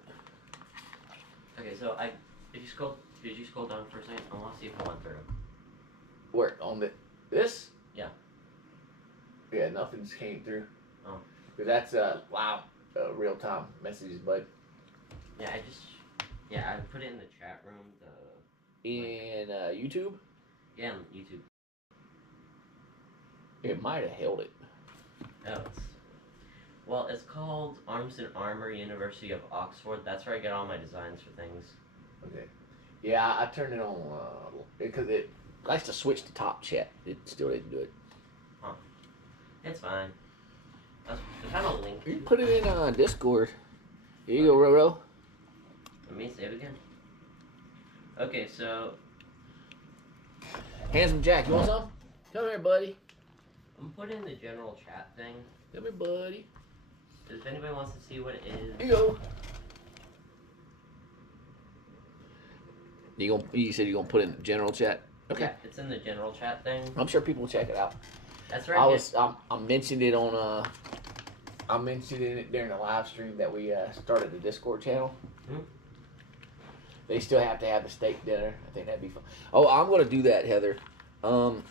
Okay, so did you scroll down for a second? I want to see if I went through. Where? On this? Yeah. Yeah, nothing's came through. Oh. Because that's real time messages, bud. Yeah, I put it in the chat room. In YouTube? Yeah, on YouTube. It might have held it. No, it's called Arms and Armor, University of Oxford. That's where I get all my designs for things. Okay. Yeah, I turned it on because it likes to switch to top chat. It still didn't do it. Huh. It's fine. There's kind of a link. You can put it in Discord. Here you go, Roro. Let me save again. Okay, so Handsome Jack, you want some? Come here, buddy. I'm putting in the general chat thing. Come here, buddy. if anybody wants to see what it is. Here you go. You said you're gonna put it in the general chat. Okay. Yeah, it's in the general chat thing. I'm sure people will check it out. That's right. I mentioned it on I mentioned it during the live stream that we started the Discord channel. Mm-hmm. They still have to have the steak dinner. I think that'd be fun. Oh, I'm gonna do that, Heather. I'm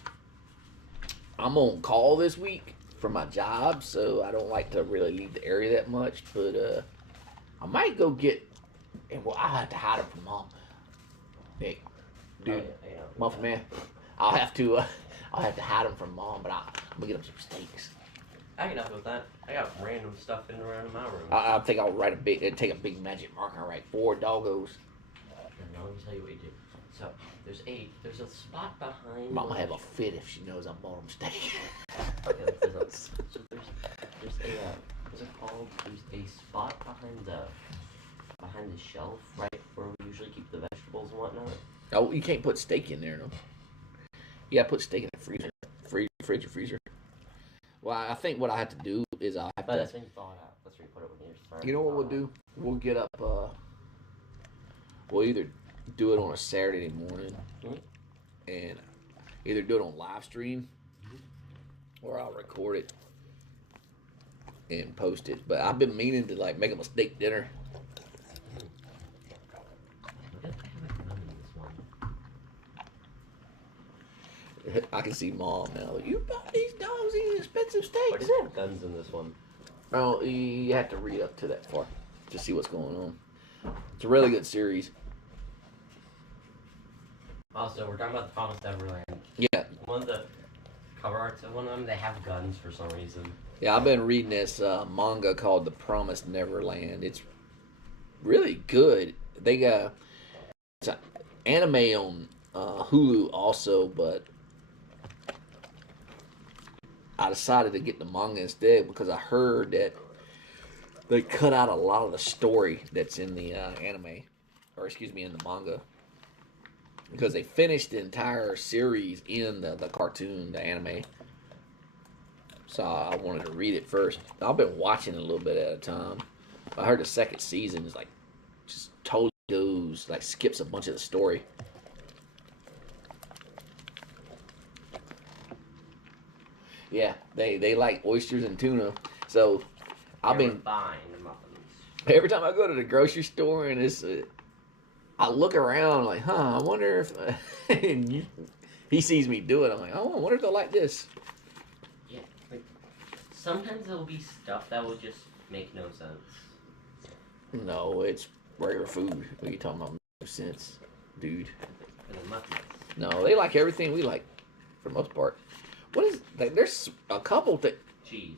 on call this week for my job, so I don't like to really leave the area that much. But I might go get. And well, I have to hide it from Mom. Hey, dude, Muffin Man. I'll have to hide them from Mom, but I'm gonna get them some steaks. I can help with that. I got random stuff in around in my room. I think I'll take a big magic marker and write 4 doggos. Now let me tell you what you do. So there's a spot behind. Mama have a fit if she knows I bought them steak. There's a spot behind the shelf, right, where we usually keep the vegetables and whatnot. Oh, you can't put steak in there, no. You gotta put steak in the freezer, fridge or freezer. Well, I think what I have to do is I have to. That's when you thaw it out. That's where you put it when you're starting. You know what we'll do? We'll get up. We'll either do it on a Saturday morning, and either do it on live stream, or I'll record it and post it. But I've been meaning to like make them a steak dinner. I can see Mom now. You bought these dogs eating expensive steaks. Why does it have guns in this one? Oh, you have to read up to that far to see what's going on. It's a really good series. Also, we're talking about the Promised Neverland. Yeah. One of the cover arts of one of them, they have guns for some reason. Yeah, I've been reading this manga called The Promised Neverland. It's really good. They got it's an anime on Hulu also, but I decided to get the manga instead because I heard that they cut out a lot of the story that's in the anime, or excuse me, in the manga. Because they finished the entire series in the cartoon, the anime. So I wanted to read it first. I've been watching it a little bit at a time. I heard the second season is like, just totally goes, like skips a bunch of the story. Yeah, they like oysters and tuna. So I've been buying muffins. Every time I go to the grocery store and it's, I look around like, I wonder if and he sees me do it. I'm like, oh, I wonder if they'll like this. Yeah, like sometimes there'll be stuff that will just make no sense. No, it's regular food. What are you talking about? No sense, dude. And the muffins. No, they like everything we like, for the most part. What is like? There's a couple that cheese.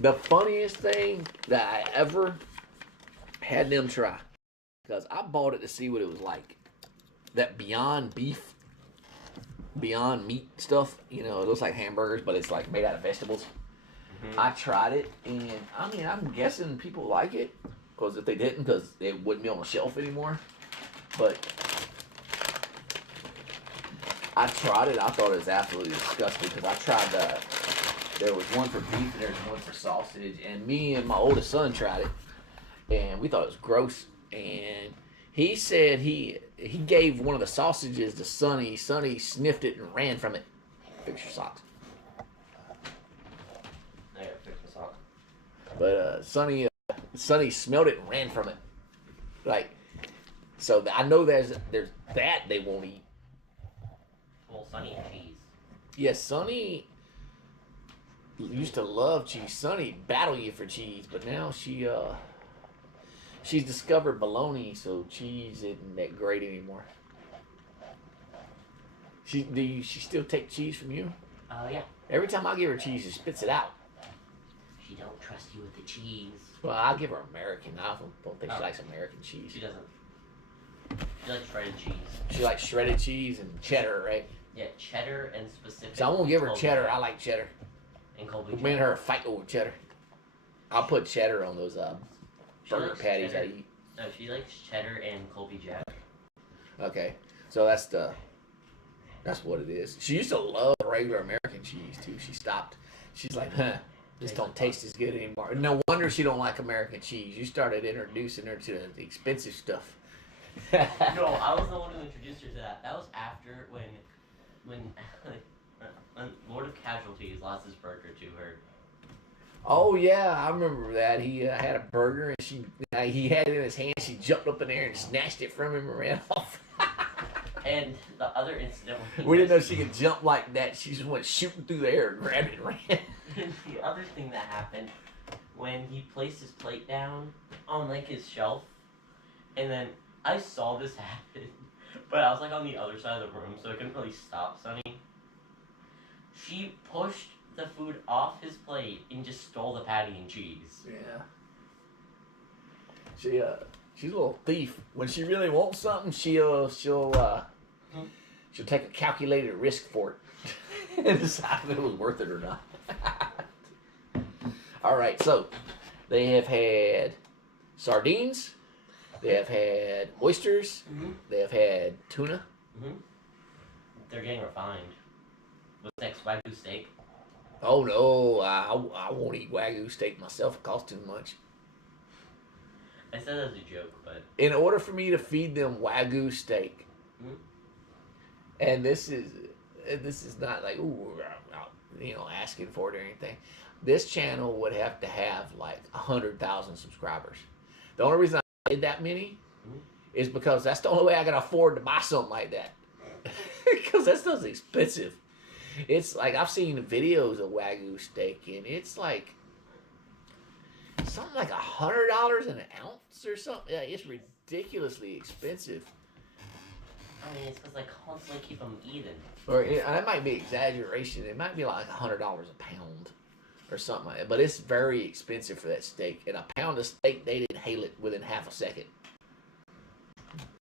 The funniest thing that I ever had them try, because I bought it to see what it was like. That Beyond Beef, Beyond Meat stuff. You know, it looks like hamburgers, but it's like made out of vegetables. Mm-hmm. I tried it, and I mean, I'm guessing people like it, because if they didn't, because it wouldn't be on the shelf anymore. But I tried it. I thought it was absolutely disgusting because I tried there was one for beef and there was one for sausage. And me and my oldest son tried it. And we thought it was gross. And he said he gave one of the sausages to Sonny. Sonny sniffed it and ran from it. Fix your socks. I gotta fix my socks. But Sonny smelled it and ran from it. Like, so I know there's that they won't eat. Well, Sonny and cheese. Yes, Sonny used to love cheese. Sonny battle you for cheese, but now she's discovered bologna, so cheese isn't that great anymore. Do she still take cheese from you? Yeah. Every time I give her cheese, she spits it out. She don't trust you with the cheese. Well, I give her American. I don't think she likes American cheese. She doesn't. She likes shredded cheese. She likes shredded cheese and cheddar, right? Yeah, cheddar and specifically. So I won't give her cheddar. I like cheddar. And Colby. Me and her fight over cheddar. I'll put cheddar on those burger patties cheddar. I eat. No, she likes cheddar and Colby Jack. Okay, so that's what it is. She used to love regular American cheese too. She stopped. She's like, Just don't taste as good anymore. No wonder she don't like American cheese. You started introducing her to the expensive stuff. No, I was the one who introduced her to that. That was after when Lord of Casualties lost his burger to her. Oh yeah, I remember that. He had a burger and he had it in his hand. She jumped up in there and snatched it from him and ran off. And the other incident we didn't know she could jump like that. She just went shooting through the air and grabbed it and ran. The other thing that happened when he placed his plate down on like his shelf, and then I saw this happen, but I was like on the other side of the room, so I couldn't really stop Sunny. She pushed the food off his plate and just stole the patty and cheese. Yeah. She's a little thief. When she really wants something, she'll take a calculated risk for it and decide if it was worth it or not. All right, so they have had sardines, they have had oysters, they have had tuna. They're getting refined. What's next? Wagyu steak? Oh no, I won't eat Wagyu steak myself. It costs too much. I said that as a joke, but in order for me to feed them Wagyu steak, and this is not like asking for it or anything. This channel would have to have like 100,000 subscribers. The only reason I did that many is because that's the only way I can afford to buy something like that. Because that stuff's expensive. It's like I've seen videos of Wagyu steak, and it's like something like $100 an ounce or something. Yeah, it's ridiculously expensive. I mean, it's because I constantly keep them even. Or it might be exaggeration. It might be like $100 a pound or something like that. But it's very expensive for that steak. And a pound of steak, they didn't hail it within half a second.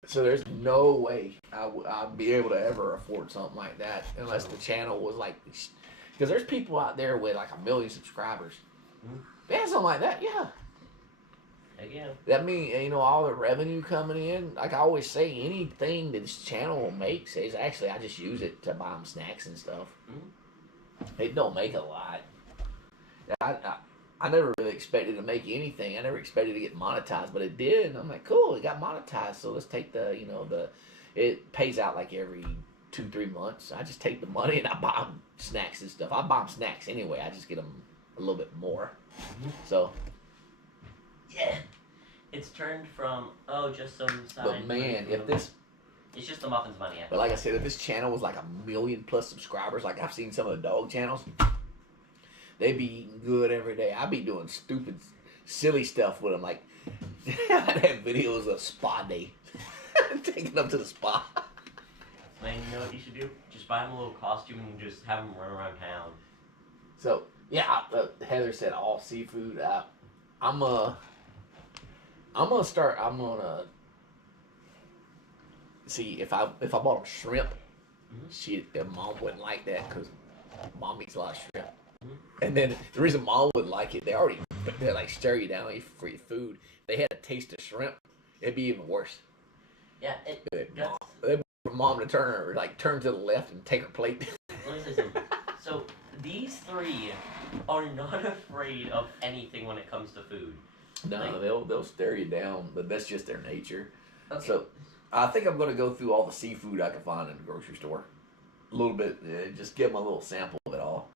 So there's no way I'd be able to ever afford something like that unless the channel was like, because there's people out there with like 1 million subscribers. They have something like that, yeah. Again. That means, all the revenue coming in, like I always say, anything that this channel makes is actually, I just use it to buy them snacks and stuff. It don't make a lot. I never really expected to make anything. I never expected to get monetized, but it did. And I'm like, cool, it got monetized. So let's take it pays out like every 2-3 months. I just take the money and I buy them snacks and stuff. I buy them snacks anyway. I just get them a little bit more. So. Yeah. It's turned from, just some side. But man, it's just the muffins money. But like I said, if this channel was like 1 million plus subscribers, like I've seen some of the dog channels, they be eating good every day. I be doing stupid, silly stuff with them. Like, I'd have videos of spa day. Taking them to the spa. Man, you know what you should do? Just buy them a little costume and just have them run around town. So, yeah, Heather said all seafood. I'm gonna see if I bought them shrimp. Their mom wouldn't like that because mom eats a lot of shrimp. And then the reason mom wouldn't like it, they like stare you down for your food. They had a taste of shrimp, it'd be even worse. Yeah, they'd mom to turn to the left and take her plate. Let me say something. So these three are not afraid of anything when it comes to food. No, they'll stare you down, but that's just their nature. Okay. So I think I'm gonna go through all the seafood I can find in the grocery store. A little bit, just give them a little sample of it all.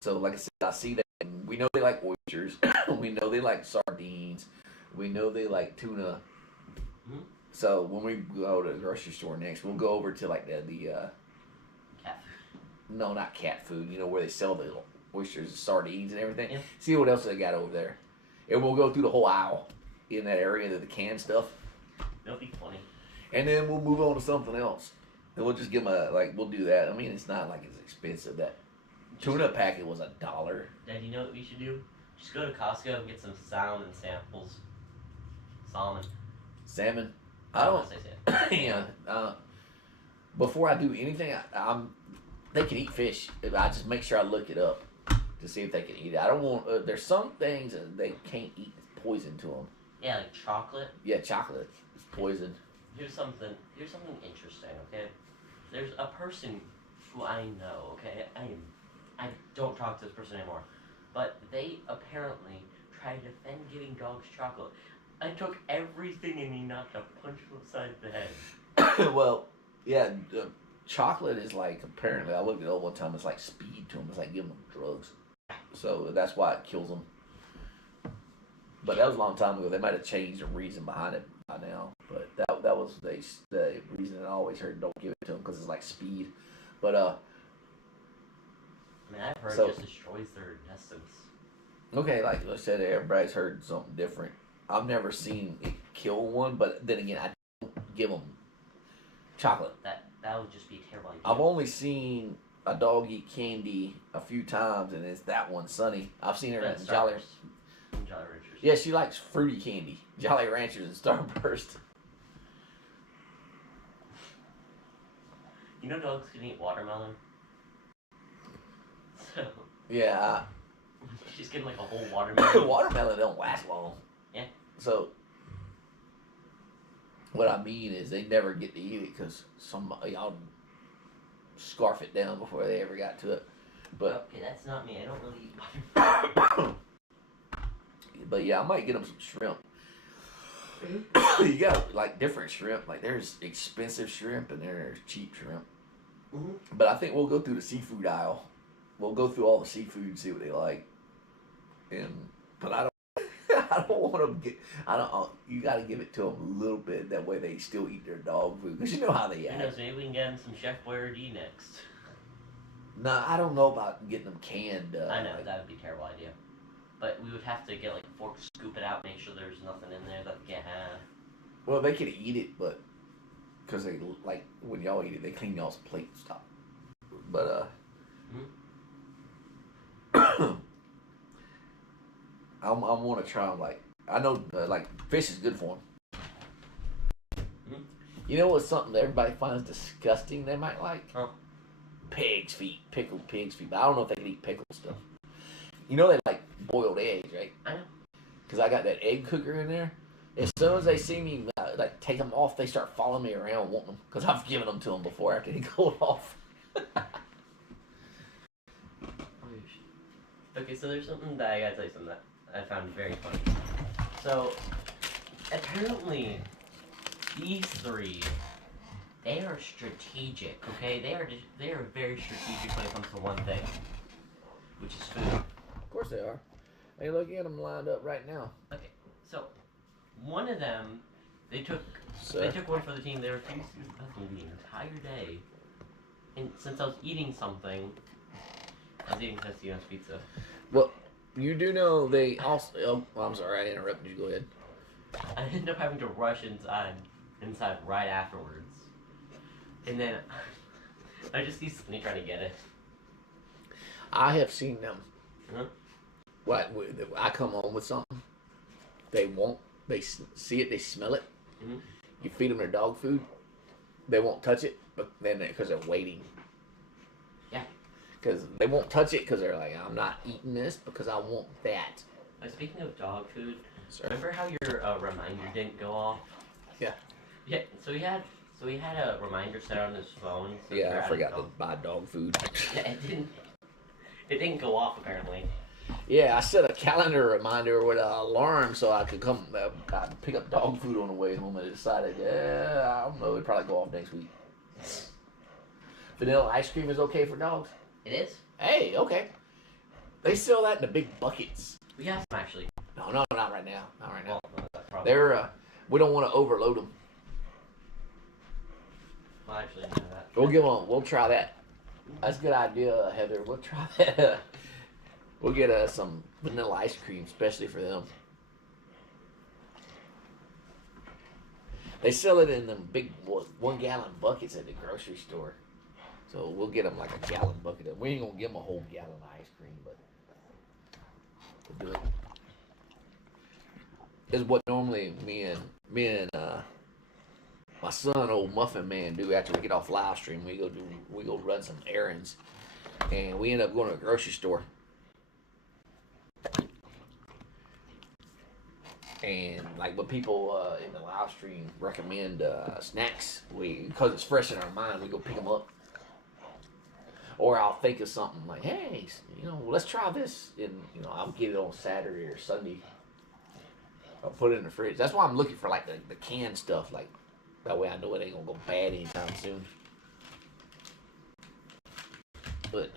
So like I said, I see that we know they like oysters. We know they like sardines. We know they like tuna. So when we go to the grocery store next, we'll go over to like the cat food. No, not cat food. Where they sell the oysters and sardines and everything. Yeah. See what else they got over there. And we'll go through the whole aisle in that area of the canned stuff. That'll be funny. And then we'll move on to something else. And we'll just give them we'll do that. I mean, it's not like it's expensive. That tuna packet was $1. Dad, you know what we should do? Just go to Costco and get some salmon samples. Salmon? I don't want to say salmon. Yeah. Before I do anything, they can eat fish. I just make sure I look it up to see if they can eat it. I don't want. There's some things that they can't eat. It's poison to them. Yeah, like chocolate. Yeah, chocolate is poison. Here's something interesting. Okay, there's a person who I know. Okay, I don't talk to this person anymore. but they apparently tried to defend giving dogs chocolate. I took everything and he knocked a punch him upside the head. Well, yeah, chocolate is like, apparently, I looked it up one time, it's like speed to them. It's like giving them drugs. So that's why it kills them. But that was a long time ago. They might have changed the reason behind it by now. But that was the reason I always heard don't give it to them because it's like speed. But I mean, I've heard it just destroys their intestines. Okay, like I said, everybody's heard something different. I've never seen it kill one, but then again, I don't give them chocolate. That would just be a terrible idea. I've only seen a dog eat candy a few times, and it's that one, Sunny. I've seen her at Jolly Ranchers. Yeah, she likes fruity candy. Jolly Ranchers and Starburst. You know dogs can eat watermelon? So... Yeah. She's getting like a whole watermelon. Watermelon don't last long. Yeah. So, what I mean is they never get to eat it because y'all scarf it down before they ever got to it. But okay, that's not me. I don't really eat watermelon. But yeah, I might get them some shrimp. You got like different shrimp. Like there's expensive shrimp and there's cheap shrimp. Mm-hmm. But I think we'll go through the seafood aisle. We'll go through all the seafood and see what they like. But I don't want them to get. You got to give it to them a little bit. That way they still eat their dog food because you know how they act. Who knows? Maybe we can get them some Chef Boyardee next. Nah, I don't know about getting them canned. I know that would be a terrible idea. But we would have to get like a fork, scoop it out, make sure there's nothing in there that they can't have. Well, they could eat it, but because they like when y'all eat it, they clean y'all's plate and stuff. But I want to try them. Like I know, like fish is good for them. Mm-hmm. You know what's something that everybody finds disgusting? They might like pig's feet, pickled pig's feet. But I don't know if they can eat pickled stuff. You know they like boiled eggs, right? I know. Because I got that egg cooker in there. As soon as they see me like take them off, they start following me around wanting them. Because I've given them to them before after they go off. Okay, so there's something that I gotta tell you something that I found very funny. So, apparently, these three, they are strategic, okay? They are very strategic when it comes to one thing, which is food. Of course they are. Hey, look at them lined up right now. Okay, so one of them, they took one for the team. They were using the entire day, and since I was eating something, I was eating Testino's pizza. Well, you do know they also. Oh, I'm sorry, I interrupted you. Go ahead. I ended up having to rush inside right afterwards, and then I just see Sydney trying to get it. I have seen them. Huh? What? I come home with something. They won't. They see it. They smell it. Mm-hmm. You feed them their dog food. They won't touch it, but then because they're waiting. Yeah. Because they won't touch it because they're like, I'm not eating this because I want that. Speaking of dog food, Sorry. remember how your reminder didn't go off? Yeah. Yeah. So he had a reminder set on his phone. So Yeah, I forgot to buy dog food. Yeah, it didn't go off apparently. Yeah, I set a calendar reminder with an alarm so I could come pick up dog food on the way home. And I decided, I don't know, it'd probably go off next week. Vanilla ice cream is okay for dogs? It is? Hey, okay. They sell that in the big buckets. We have some actually. No, not right now. Not right now. Well, They're we don't want to overload them. Well, actually, no, that. We'll try that. That's a good idea, Heather. We'll try that. We'll get some vanilla ice cream, especially for them. They sell it in them big 1 gallon buckets at the grocery store. So we'll get them like a gallon bucket. We ain't gonna give them a whole gallon of ice cream, but we'll do it. Is what normally me and my son, old Muffin Man, do after we get off live stream. We go run some errands, and we end up going to a grocery store. And like what people in the live stream recommend snacks, because it's fresh in our mind, we go pick them up. Or I'll think of something like, hey, let's try this, and I'll get it on Saturday or Sunday. I'll put it in the fridge. That's why I'm looking for like the canned stuff, like that way I know it ain't gonna go bad anytime soon. But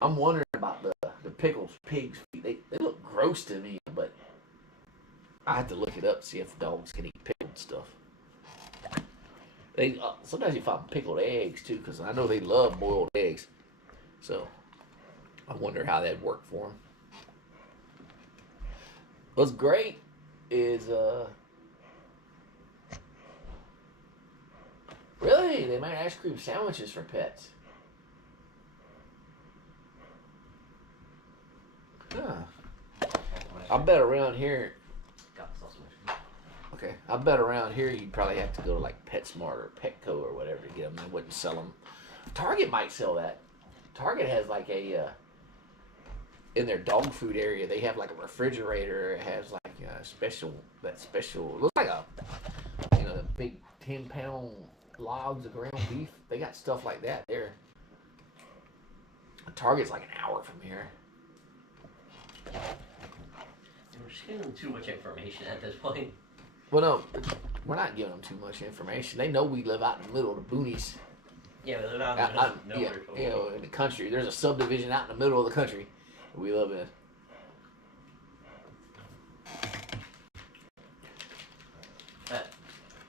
I'm wondering about the pickles pig's feet. They look gross to me, but I have to look it up to see if dogs can eat pickled stuff. They sometimes you find pickled eggs too, because I know they love boiled eggs. So I wonder how that'd work for them. What's great is really they make ice cream sandwiches for pets. Huh. I bet around here. Okay, I bet around here you'd probably have to go to like PetSmart or Petco or whatever to get them. They wouldn't sell them. Target might sell that. Target has like a in their dog food area. They have like a refrigerator. It has like special. It looks like a the big 10-pound logs of ground beef. They got stuff like that there. Target's like an hour from here. We're just giving them too much information at this point. Well, no, we're not giving them too much information. They know we live out in the middle of the boonies. Yeah, but they're not in the country. There's a subdivision out in the middle of the country we live in.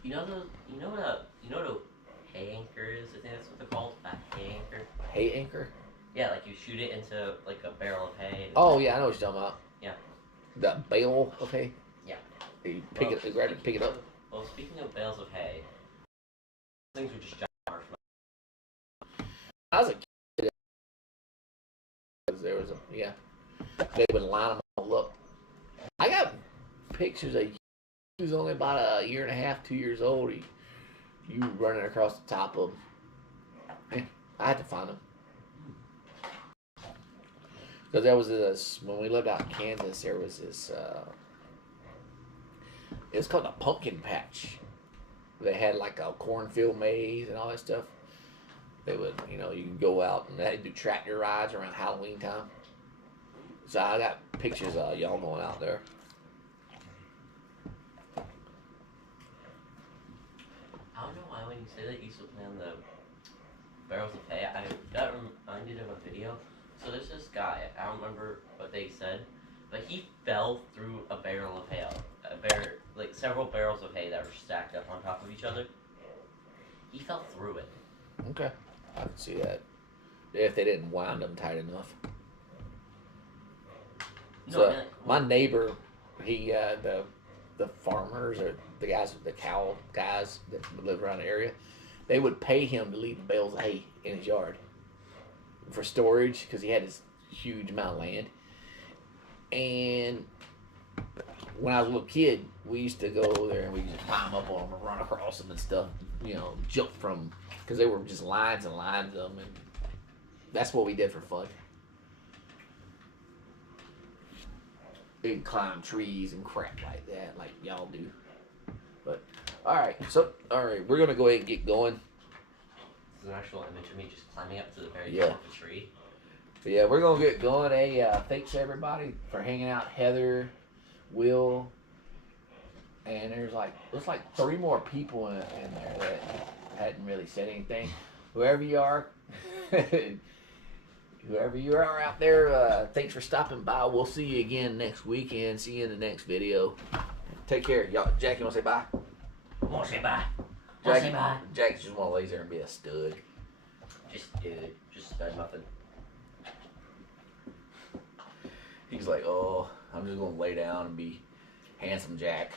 You know what a hay anchor is? I think that's what they're called. A hay anchor. Hay anchor? Yeah, like you shoot it into like a barrel of hay. Oh yeah, I know what you're talking about. Yeah. The bale of hay. Yeah. You pick it up. Well, speaking of bales of hay, things were just giant marshmallows. I was a kid. There was they would line them all up. I got pictures of you. He was only about a year and a half, 2 years old. You running across the top of them. I had to find them. Because there was this, when we lived out in Kansas, there was this, it was called a pumpkin patch. They had like a cornfield maze and all that stuff. They would, you could go out and they'd do tractor rides around Halloween time. So I got pictures of y'all going out there. I don't know why when you say that you used to play on the barrels of hay, I got reminded of a video. So there's this guy, I don't remember what they said, but he fell through a barrel of hay, like several barrels of hay that were stacked up on top of each other. He fell through it. Okay, I can see that. If they didn't wind them tight enough. No, so I mean, like, my neighbor, he the farmers or the cow guys that live around the area, they would pay him to leave bales of hay in his yard for storage because he had this huge amount of land. And when I was a little kid, we used to go there and we just climb up on them and run across them and stuff, jump from, because they were just lines and lines of them, and that's what we did for fun. We'd climb trees and crap like that, like y'all do. But, alright, we're going to go ahead and get going. This is an actual image of me just climbing up to the very top of the tree. But yeah, we're going to get going. Hey, thanks everybody for hanging out. Heather, Will, and there's like 3 more people in there that hadn't really said anything. Whoever you are, whoever you are out there, thanks for stopping by. We'll see you again next weekend. See you in the next video. Take care. Y'all, Jack, you want to say bye? I want to say bye. Jack just want to lay there and be a stud. Just stud muffin. He's like, oh, I'm just going to lay down and be handsome Jack.